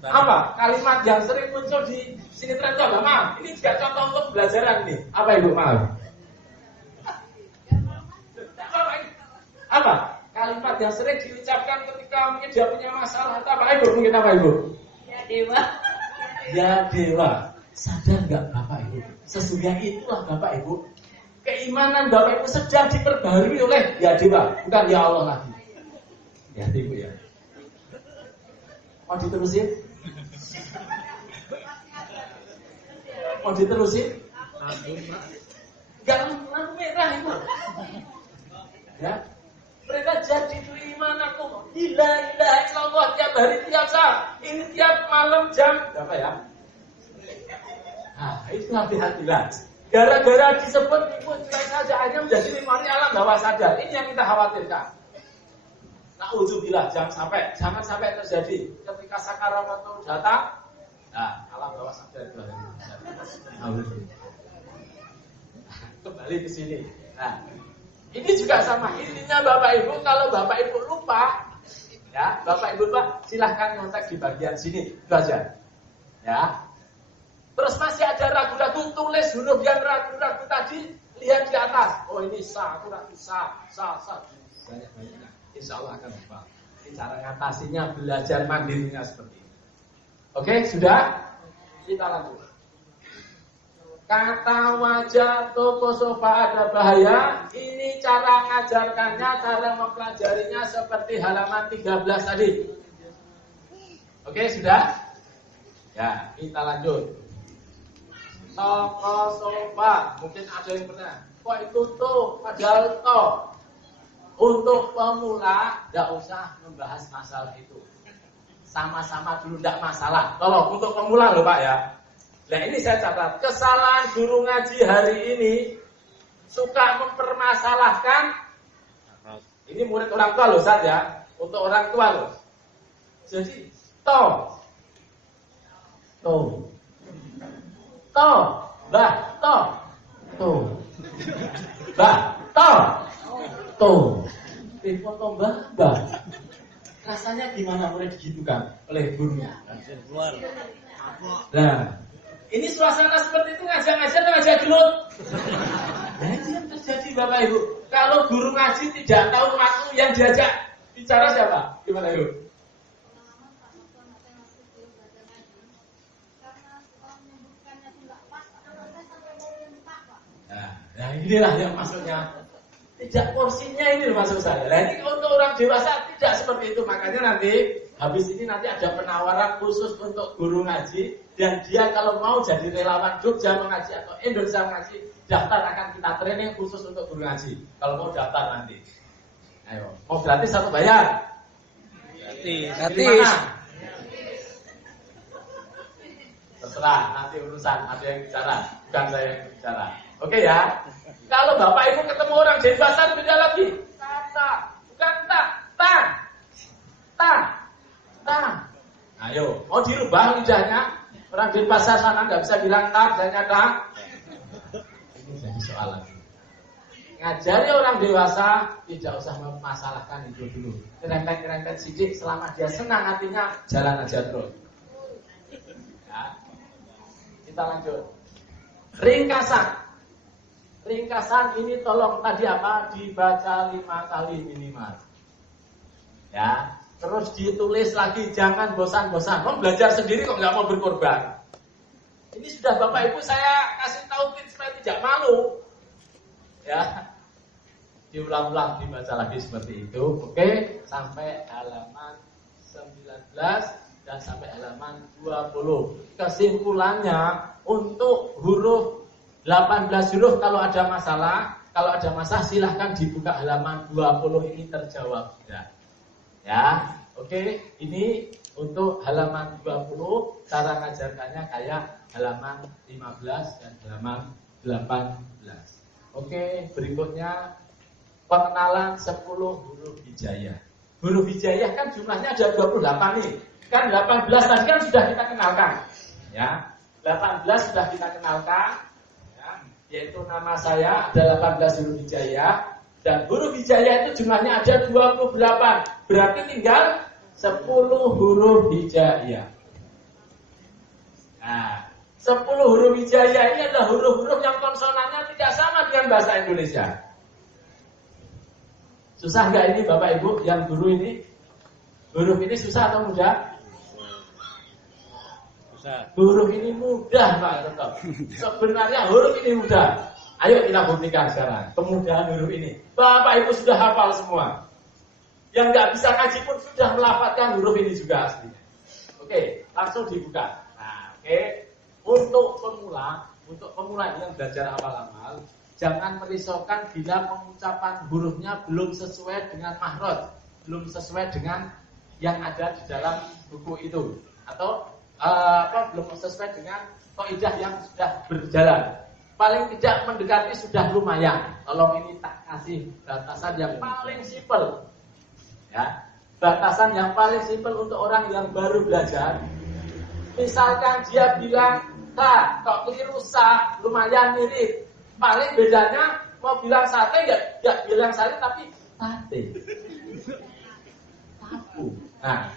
Apa? Kalimat yang sering muncul di sinetron itu apa? Maaf, ini juga contoh untuk pembelajaran nih. Apa Ibu? Maaf. Apa? Kalimat yang sering diucapkan ketika mungkin dia punya masalah atau apa Ibu? Mungkin apa Ibu? Ya dewa. Ya dewa. Sadar nggak Bapak Ibu? Sesungguhnya itulah Bapak Ibu. Keimanan Bapak Ibu sedang diperbarui oleh ya dewa, bukan ya Allah lagi. Ya Ibu ya. Mau diterusin? Mau diterusin? Gak lampu merah Ibu. Ya. Mereka jadi imanakum. La ilaha illallah tiap hari tiap saat. Ini tiap malam jam berapa ya? Nah, itu hati-hatilah. Gara-gara disebut Ibu cuek saja hanya menjadi memori alam bawah sadar. Ini yang kita khawatirkan. Na'udzubillah, jangan sampai terjadi ketika sakaratul datang. Nah, alam bawah sadar itu kembali ke sini. Nah, ini juga sama. Intinya Bapak Ibu, kalau Bapak Ibu lupa, ya, Bapak Ibu lupa, silahkan nyontek di bagian sini, itu aja. Ya. Terus masih ada ragu-ragu, tulis huruf yang ragu-ragu tadi, lihat di atas. Oh ini sa, aku ragu sa. Banyak-banyak. Insya Allah akan lupa. Ini cara ngatasinya, belajar mandirinya seperti ini. Oke, sudah? Kita lanjut. Kata wajah toko sofa ada bahaya. Ini cara ngajarkannya, cara mempelajarinya seperti halaman 13 tadi. Oke, sudah? Ya, kita lanjut. Toko sofa, mungkin ada yang pernah. Kok itu tuh, padahal toh. Untuk pemula, tidak usah membahas masalah itu. Sama-sama dulu, tidak masalah. Tolong, untuk pemula loh Pak ya. Nah ini saya catat, kesalahan guru ngaji hari ini suka mempermasalahkan. Ini murid orang tua loh Ustaz ya, untuk orang tua loh. Jadi bah, rasanya gimana murid digitukan oleh gurunya? Nah, ini suasana seperti itu ngajak-ngajak atau ngajak gelut? Nah itu yang terjadi Bapak Ibu. Kalau guru ngaji tidak tahu waktu yang diajak bicara siapa? Gimana Ibu? Nah inilah yang maksudnya. Tidak porsinya ini maksud saya. Nah ini untuk orang dewasa tidak seperti itu. Makanya nanti habis ini nanti ada penawaran khusus untuk guru ngaji. Dan dia kalau mau jadi relawan Jogja mengaji atau Indonesia mengaji, daftar akan kita training khusus untuk guru ngaji. Kalau mau daftar nanti. Ayo, mau gratis atau bayar? Gratis. terserah, nanti urusan ada yang bicara, bukan saya yang bicara. Oke ya. Kalau Bapak Ibu ketemu orang Denpasar beda lagi. Kata, bukan tak, ta. Ayo, mau dirubah lidahnya? Orang Denpasar sana nggak bisa bilang tak, bisanya tak. Ini jadi soal lagi. Ngajari orang dewasa tidak usah memasalahkan itu dulu. Nyerempet sidik selama dia senang hatinya, jalan aja terus. Ya. Kita lanjut. Ringkasan ini tolong tadi apa? Dibaca 5 kali minimal. Ya. Terus ditulis lagi, jangan bosan-bosan. Mau belajar sendiri kok nggak mau berkorban. Ini sudah Bapak Ibu saya kasih tahu tips supaya tidak malu. Ya, diulang-ulang dibaca lagi seperti itu. Oke, sampai halaman 19 dan sampai halaman 20. Kesimpulannya untuk huruf 18 huruf kalau ada masalah silahkan dibuka halaman 20 ini terjawab sudah. Ya, oke, ini untuk halaman 20 cara ngajarkannya kayak halaman 15 dan halaman 18. Oke, berikutnya pengenalan 10 huruf hijaiyah. Huruf hijaiyah kan jumlahnya ada 28 nih. Kan 18 tadi kan sudah kita kenalkan. Ya. 18 sudah kita kenalkan. Ya, yaitu nama saya ada 18 huruf hijaiyah dan huruf hijaiyah itu jumlahnya ada 28. Berarti tinggal 10 huruf hijaiyah. Nah, 10 huruf hijaiyah ini adalah huruf-huruf yang konsonannya tidak sama dengan bahasa Indonesia. Susah nggak ini Bapak Ibu yang guru ini? Huruf ini susah atau mudah? Susah. Huruf ini mudah Pak tetap. Sebenarnya huruf ini mudah. Ayo kita buktikan sekarang kemudahan huruf ini. Bapak Ibu sudah hafal semua. Yang nggak bisa ngaji pun sudah melafalkan huruf ini juga aslinya. Oke, langsung dibuka. Nah, oke. Untuk pemula yang belajar awal-awal, jangan merisaukan bila pengucapan hurufnya belum sesuai dengan makhraj, belum sesuai dengan yang ada di dalam buku itu, atau belum sesuai dengan kaidah yang sudah berjalan. Paling tidak mendekati sudah lumayan. Tolong ini tak kasih batasan yang paling simpel. Ya, batasan yang paling simpel untuk orang yang baru belajar. Misalkan dia bilang sa, kok keliru sa, lumayan mirip. Paling bedanya mau bilang sate nggak bilang sate tapi sate. Tahu. Nah,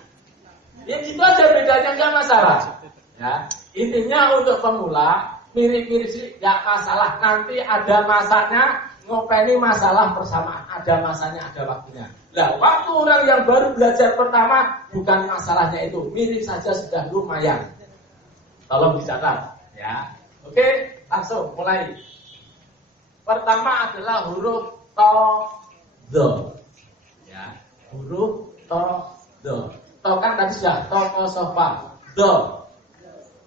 ya gitu aja bedanya nggak masalah. Ya, intinya untuk pemula mirip-mirip sih nggak masalah. Nanti ada masanya, ngopeni masalah persamaan. Ada masanya, ada waktunya. Nah, waktu orang yang baru belajar pertama bukan masalahnya itu, mirip saja sudah lumayan. Tolong dicatat, ya. Oke, langsung mulai. Pertama adalah huruf to, do, ya. Huruf to, do. To kan tadi sudah to sofa, do.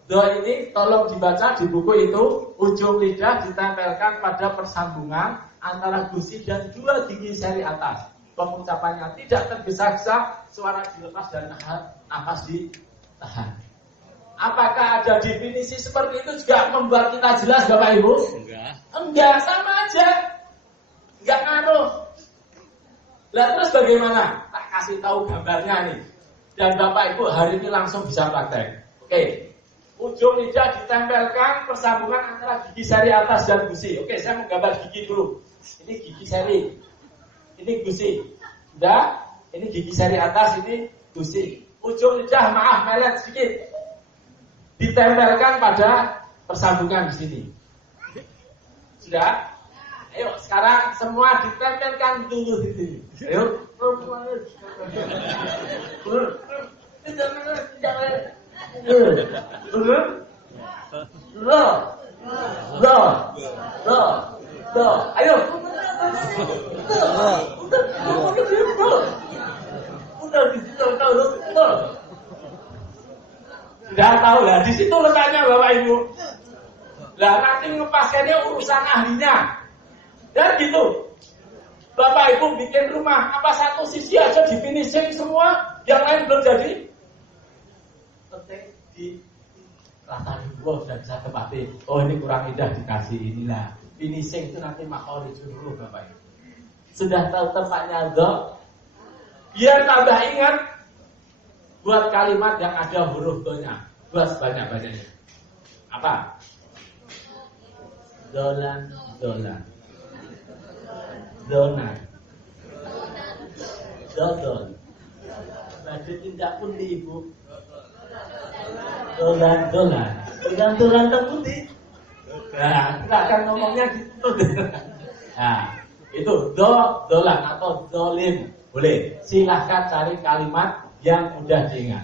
Do ini tolong dibaca di buku itu, ujung lidah ditempelkan pada persambungan antara gusi dan dua gigi seri atas. Pengucapannya tidak tergesa-gesa, suara dilepas dan nafas ditahan. Apakah ada definisi seperti itu juga membuat kita jelas Bapak Ibu? Enggak, sama aja. Enggak ngaruh. Lah terus bagaimana? Tak kasih tahu gambarnya nih. Dan Bapak Ibu hari ini langsung bisa praktek. Oke. Ujung lidah ditempelkan persambungan antara gigi seri atas dan gusi. Oke, saya mau gambar gigi dulu. Ini gigi seri. Ini gusi. Sudah? Ini gigi seri atas, ini gusi. Ujung lidah melet sedikit. Ditempelkan pada persambungan di sini. Sudah? Ayo sekarang semua ditempelkan dulu di sini. Ayo. Ayo. Sudah tahu lah, di situ letaknya Bapak Ibu. Lah nanti ngepaskannya urusan ahlinya. Dan gitu. Bapak Ibu bikin rumah, apa satu sisi aja di finishing semua, yang lain belum jadi. Penting di rata dulu. wah sudah bisa tepati. Oh ini kurang indah dikasih inilah. Finishing itu nanti makhorijul huruf Bapak Ibu. Sudah tahu tempatnya do? Biar tambah ingat, buat kalimat yang ada huruf do-nya. Buat sebanyak-banyaknya. Apa? Dolan, dolan. Donat. Dodol. Badhe tindak pundi Ibu? Dolan, dolan. Dolan, dolan teng pundi? Nah, kita akan ngomongnya gitu. Nah, itu dolan atau dolim. Boleh. Silahkan cari kalimat yang mudah diingat.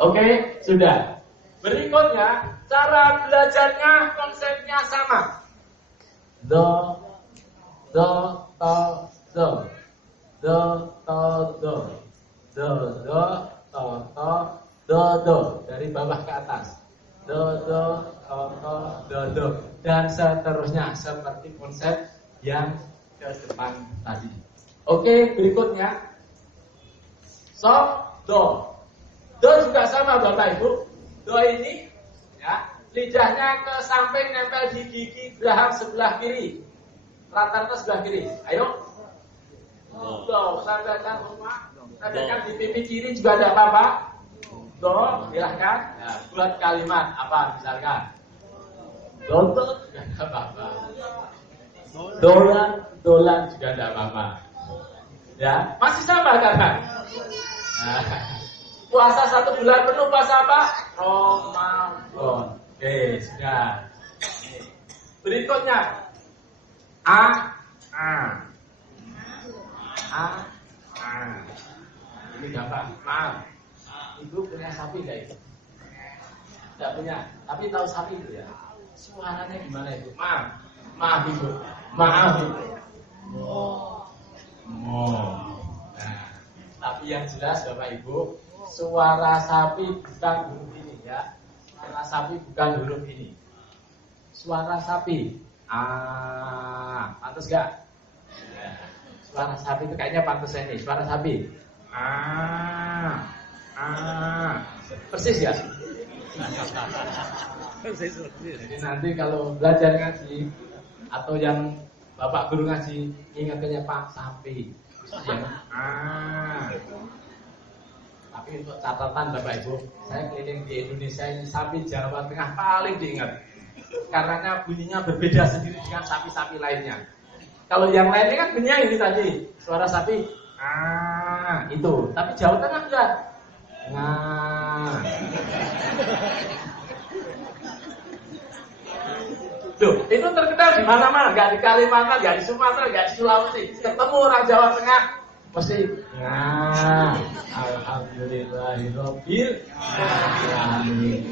Oke, sudah. Berikutnya, cara belajarnya konsepnya sama. Do, to, do. Do, to, do. Do, do. Dari bawah ke atas. Do, do. Dan seterusnya seperti konsep yang ke depan tadi. Oke, berikutnya. So, do. Do juga sama Bapak Ibu. Do ini ya, lidahnya ke samping nempel di gigi geraham sebelah kiri. Rata-rata sebelah kiri. Ayo. Do, tandakan rumah. Tandakan di pipi kiri juga ada apa-apa. Do, silahkan. Ya, buat kalimat apa misalkan. Dontut juga ada apa-apa. Dolan, dolan juga ada apa-apa. Ya, masih sama kan? Nah, puasa 1 bulan penuh puasa apa? Ramadan. Oke, sudah. Berikutnya A. Ini gampang. Maaf. Ibu punya sapi enggak itu? Tidak punya, tapi tahu sapi itu ya. Suaranya gimana Ibu? Maaf Ibu. Maaf Ibu. Nah, tapi yang jelas Bapak Ibu, suara sapi bukan huruf ini ya. Suara sapi bukan huruf ini. Suara sapi. Pantas gak? Ya. Suara sapi itu kayaknya pantas ini. Suara sapi. Persis ya? Jadi nanti kalau belajar ngaji atau yang Bapak guru ngaji ingatnya Pak sapi. Yang Tapi untuk catatan Bapak Ibu, saya keliling di Indonesia ini sapi Jawa Tengah paling diingat. Karena bunyinya berbeda sendiri dengan sapi-sapi lainnya. Kalau yang lainnya kan bunyinya ini tadi, suara sapi itu. Tapi Jawa Tengah enggak. Loh, itu terkenal di mana-mana, enggak di Kalimantan, enggak di Sumatera, enggak di Sulawesi. Ketemu orang Jawa Tengah mesti alhamdulillahirabbil alamin.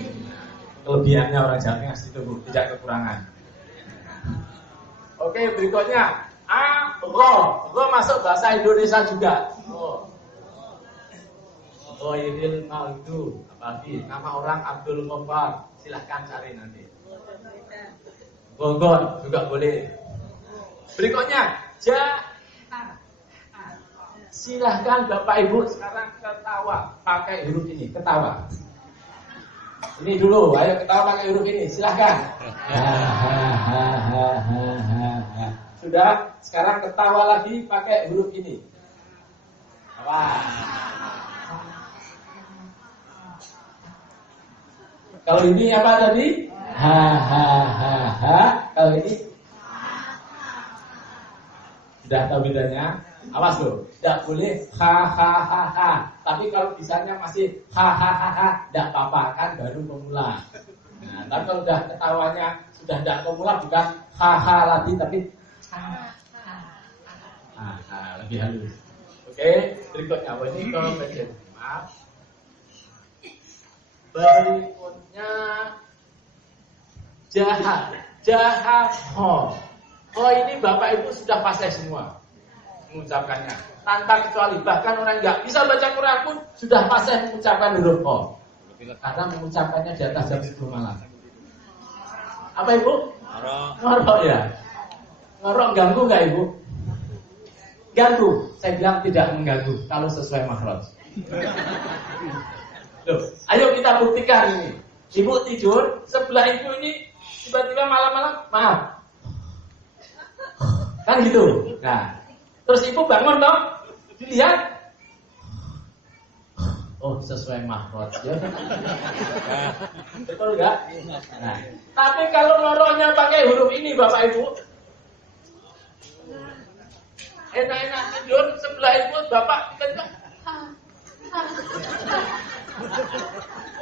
Kelebihannya orang Jawa Tengah itu Bu, tidak kekurangan. Oke, berikutnya Ro masuk bahasa Indonesia juga. Ghairil maghdubi, apalagi nama orang Abdul Ghaffar, silahkan cari nanti. Gogon juga boleh. Berikutnya silahkan Bapak Ibu sekarang ketawa pakai huruf ini, ketawa. Ini dulu, ayo ketawa pakai huruf ini, silahkan. Sudah, sekarang ketawa lagi pakai huruf ini. Wah. Kalau ini apa tadi? Kalau ini sudah tahu bedanya? Awas loh, tidak boleh Tapi kalau bisanya masih tidak apa-apa, kan baru pemula. Nah, tapi kalau sudah ketawanya sudah tidak pemula, bukan lagi, tapi lebih halus. Oke, berikutnya ini kompeten. Maaf. Berikutnya jahat ho ini Bapak Ibu sudah fasih semua mengucapkannya tanpa kecuali, bahkan orang nggak bisa baca Quran pun sudah fasih mengucapkan huruf ho karena mengucapkannya di atas jam 10 malam. Apa Ibu? Ngorok ya. Ngorok ganggu nggak Ibu? Ganggu. Saya bilang tidak mengganggu kalau sesuai makhraj. Loh, ayo kita buktikan ini. Ibu tidur, sebelah ibu ini tiba-tiba malam-malam, maaf. Kan gitu. Nah, terus ibu bangun dong, dilihat. Oh, sesuai mahrot. Ya. Betul enggak? Nah, tapi kalau ngorohnya pakai huruf ini Bapak Ibu, enak-enak tidur sebelah ibu, Bapak kenceng.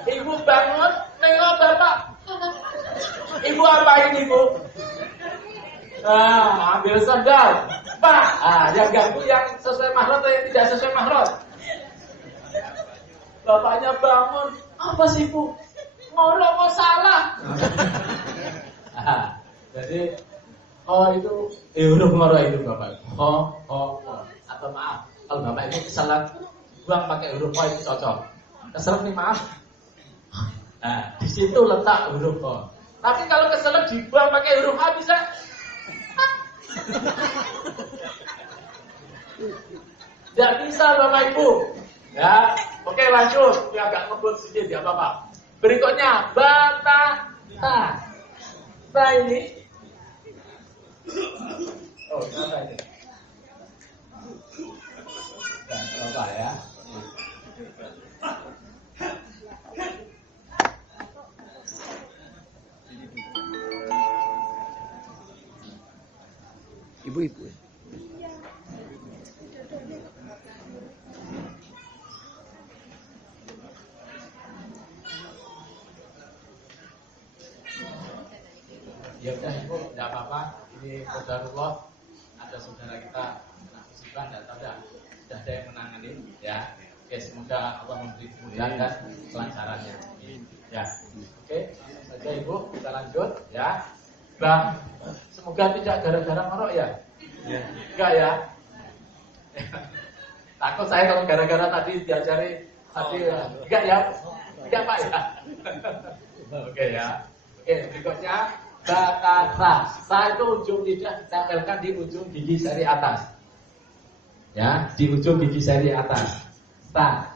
Ibu bangun, nengok Bapak. Ibu apain Ibu? Ambil sendal. Pak, yang ganggu yang sesuai mahrot atau yang tidak sesuai mahrot? Bapaknya bangun, apa sih Bu? Ngorok kok salah. Jadi itu huruf ngorok itu Bapak. Atau maaf, kalau Bapak itu kesalahan buang pakai huruf O itu cocok. Keselak nih maaf. Nah, di situ letak huruf O. Tapi kalau keselak dibuang pakai huruf A bisa. Tidak bisa Bapak Ibu. Ya, oke lanjut. Ini agak ngebut sedikit ya Bapak. Berikutnya batata. Ba ini. Oh, kenapa ini? Coba ya. Ibu-ibu. Ya udah Ibu, tidak apa-apa. Ini qadarullah, ada saudara kita musibah, tidak tahu dah. Sudah ada yang menangani, ya. Oke, semoga Allah memberi kemudahan dan kelancarannya. Ya, oke. Saja Ibu, kita lanjut, ya. Bang, semoga tidak gara-gara ngorok ya. Enggak ya. Takut saya kalau gara-gara tadi diajari tadi enggak ya. Enggak Pak ya. Oke ya. Oke, berikutnya batata. Sa itu ujung lidah ditempelkan di ujung gigi seri atas. Ya, di ujung gigi seri atas. Ta.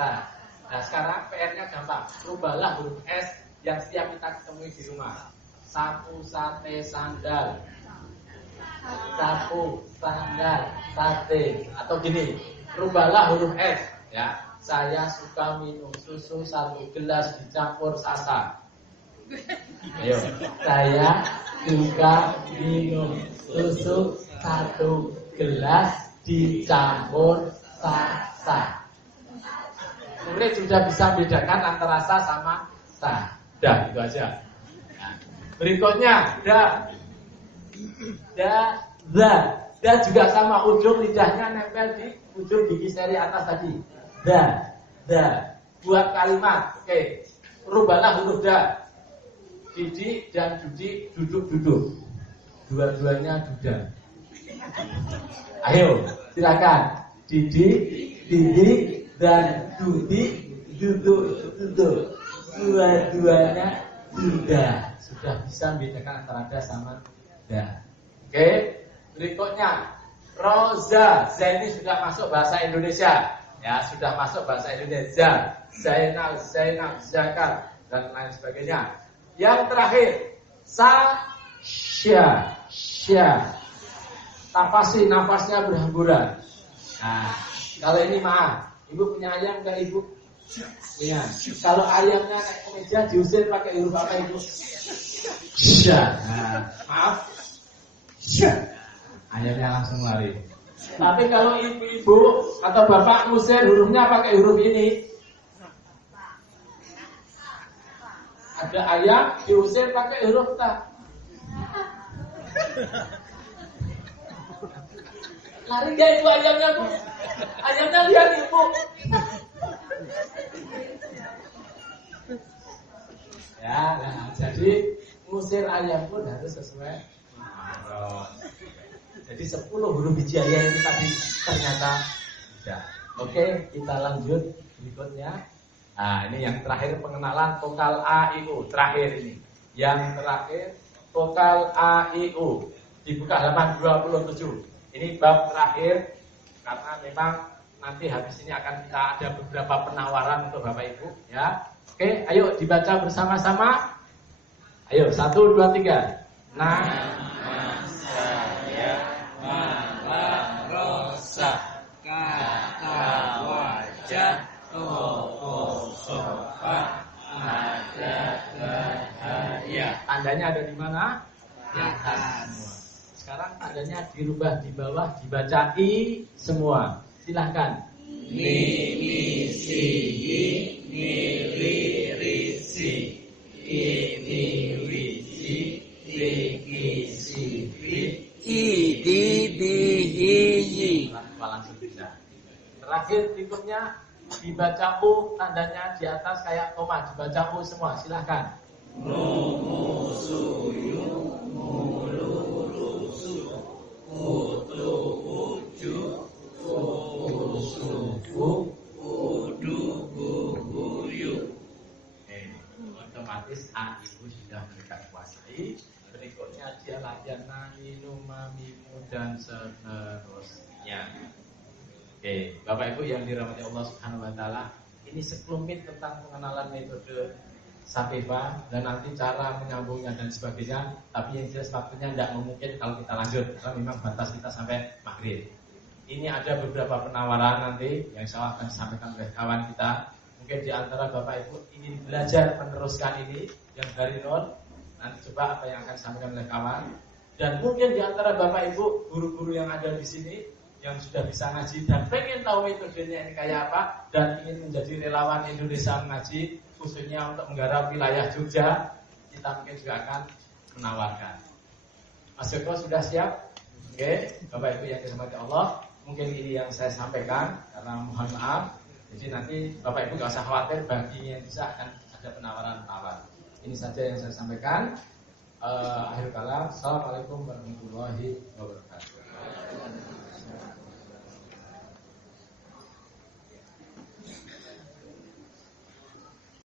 Nah, sekarang PR-nya gampang. Rubahlah huruf S yang setiap kita temui di rumah. Sapu, sate, sandal. Sapu, sandal, sate. Atau gini, rubahlah huruf S. Ya, saya suka minum susu 1 gelas dicampur sasa. Ayo, saya suka minum susu 1 gelas dicampur sasa. Murid sudah bisa bedakan antara sa sama sa. Dah, itu aja. Nah, berikutnya, da juga sama, ujung lidahnya nempel di ujung gigi seri atas tadi. Da. Buat kalimat, oke. Rubahlah huruf da. Didi dan Dudi duduk. Dua-duanya duda. Ayo, silakan. Didi dan Dudi duduk. Dua-duanya duda. Sudah bisa membedakan antara da sama da. Oke, berikutnya Roza. Z ini sudah masuk bahasa Indonesia. Ya, sudah masuk bahasa Indonesia. Zainal, Zakat dan lain sebagainya. Yang terakhir, Sya. Nafasnya berhamburan. Nah, kalau ini maaf, Ibu punya ayam enggak Ibu? Punya. Kalau ayamnya naik ke meja diusir pakai huruf apa Ibu? Sya. Nah, maaf. Sya. Ayamnya langsung lari. Tapi kalau ibu-ibu atau bapak ngusir hurufnya pakai huruf ini. Ada ayam diusir pakai huruf ta. Lari gak ibu ayamnya Bu? Ayamnya lihat Ibu. Ya, nah, jadi ngusir ayam pun harus sesuai mahrot. Jadi 10 huruf hijaiyah itu tadi ternyata tidak. Oke, kita lanjut berikutnya. Nah, ini yang terakhir pengenalan vokal A, I, U. Terakhir ini. Yang terakhir vokal A, I, U. Dibuka halaman 27. Ini bab terakhir karena memang nanti habis ini akan kita ada beberapa penawaran untuk Bapak Ibu ya. Oke, ayo dibaca bersama-sama. Ayo, 1, 2, 3. Nama saya Malarosa, kata wajah tokoh sofa ada bahaya. Tandanya ada di mana? Di atas. Sekarang tandanya dirubah di bawah, dibaca I semua. Silahkan. Nimisi, nilirisi, iniwisi, dikisi, Ididihiyi. Langsung bisa. Terakhir berikutnya dibaca U, tandanya di atas kayak koma, dibaca U semua. Silahkan. numusuyu, mulurusu, utu uju, usufu, uduguguyu. Otomatis A itu sudah mereka kuasai. Berikutnya dia latihan nahinu, mamimu, dan seterusnya. Oke, Bapak Ibu yang dirahmati Allah Subhanahu wa taala, ini sekelumit tentang pengenalan metode Sapiva dan nanti cara menyambungnya dan sebagainya. Tapi yang jelas waktunya tidak memungkin kalau kita lanjut karena memang batas kita sampai maghrib. Ini ada beberapa penawaran nanti yang saya akan sampaikan oleh kawan kita. Mungkin di antara Bapak Ibu ingin belajar meneruskan ini yang dari nol. Nanti coba apa yang akan disampaikan oleh kawan. Dan mungkin di antara Bapak Ibu guru-guru yang ada di sini yang sudah bisa ngaji dan pengen tahu metodenya ini kayak apa dan ingin menjadi relawan Indonesia mengaji khususnya untuk menggarap wilayah Jogja, kita mungkin juga akan menawarkan. Mas Joko sudah siap? Oke, Bapak Ibu yang dirahmati Allah, mungkin ini yang saya sampaikan karena mohon maaf. Jadi nanti Bapak Ibu gak usah khawatir, bagi yang bisa akan ada penawaran-penawaran. Ini saja yang saya sampaikan. Akhir kala, assalamualaikum warahmatullahi wabarakatuh.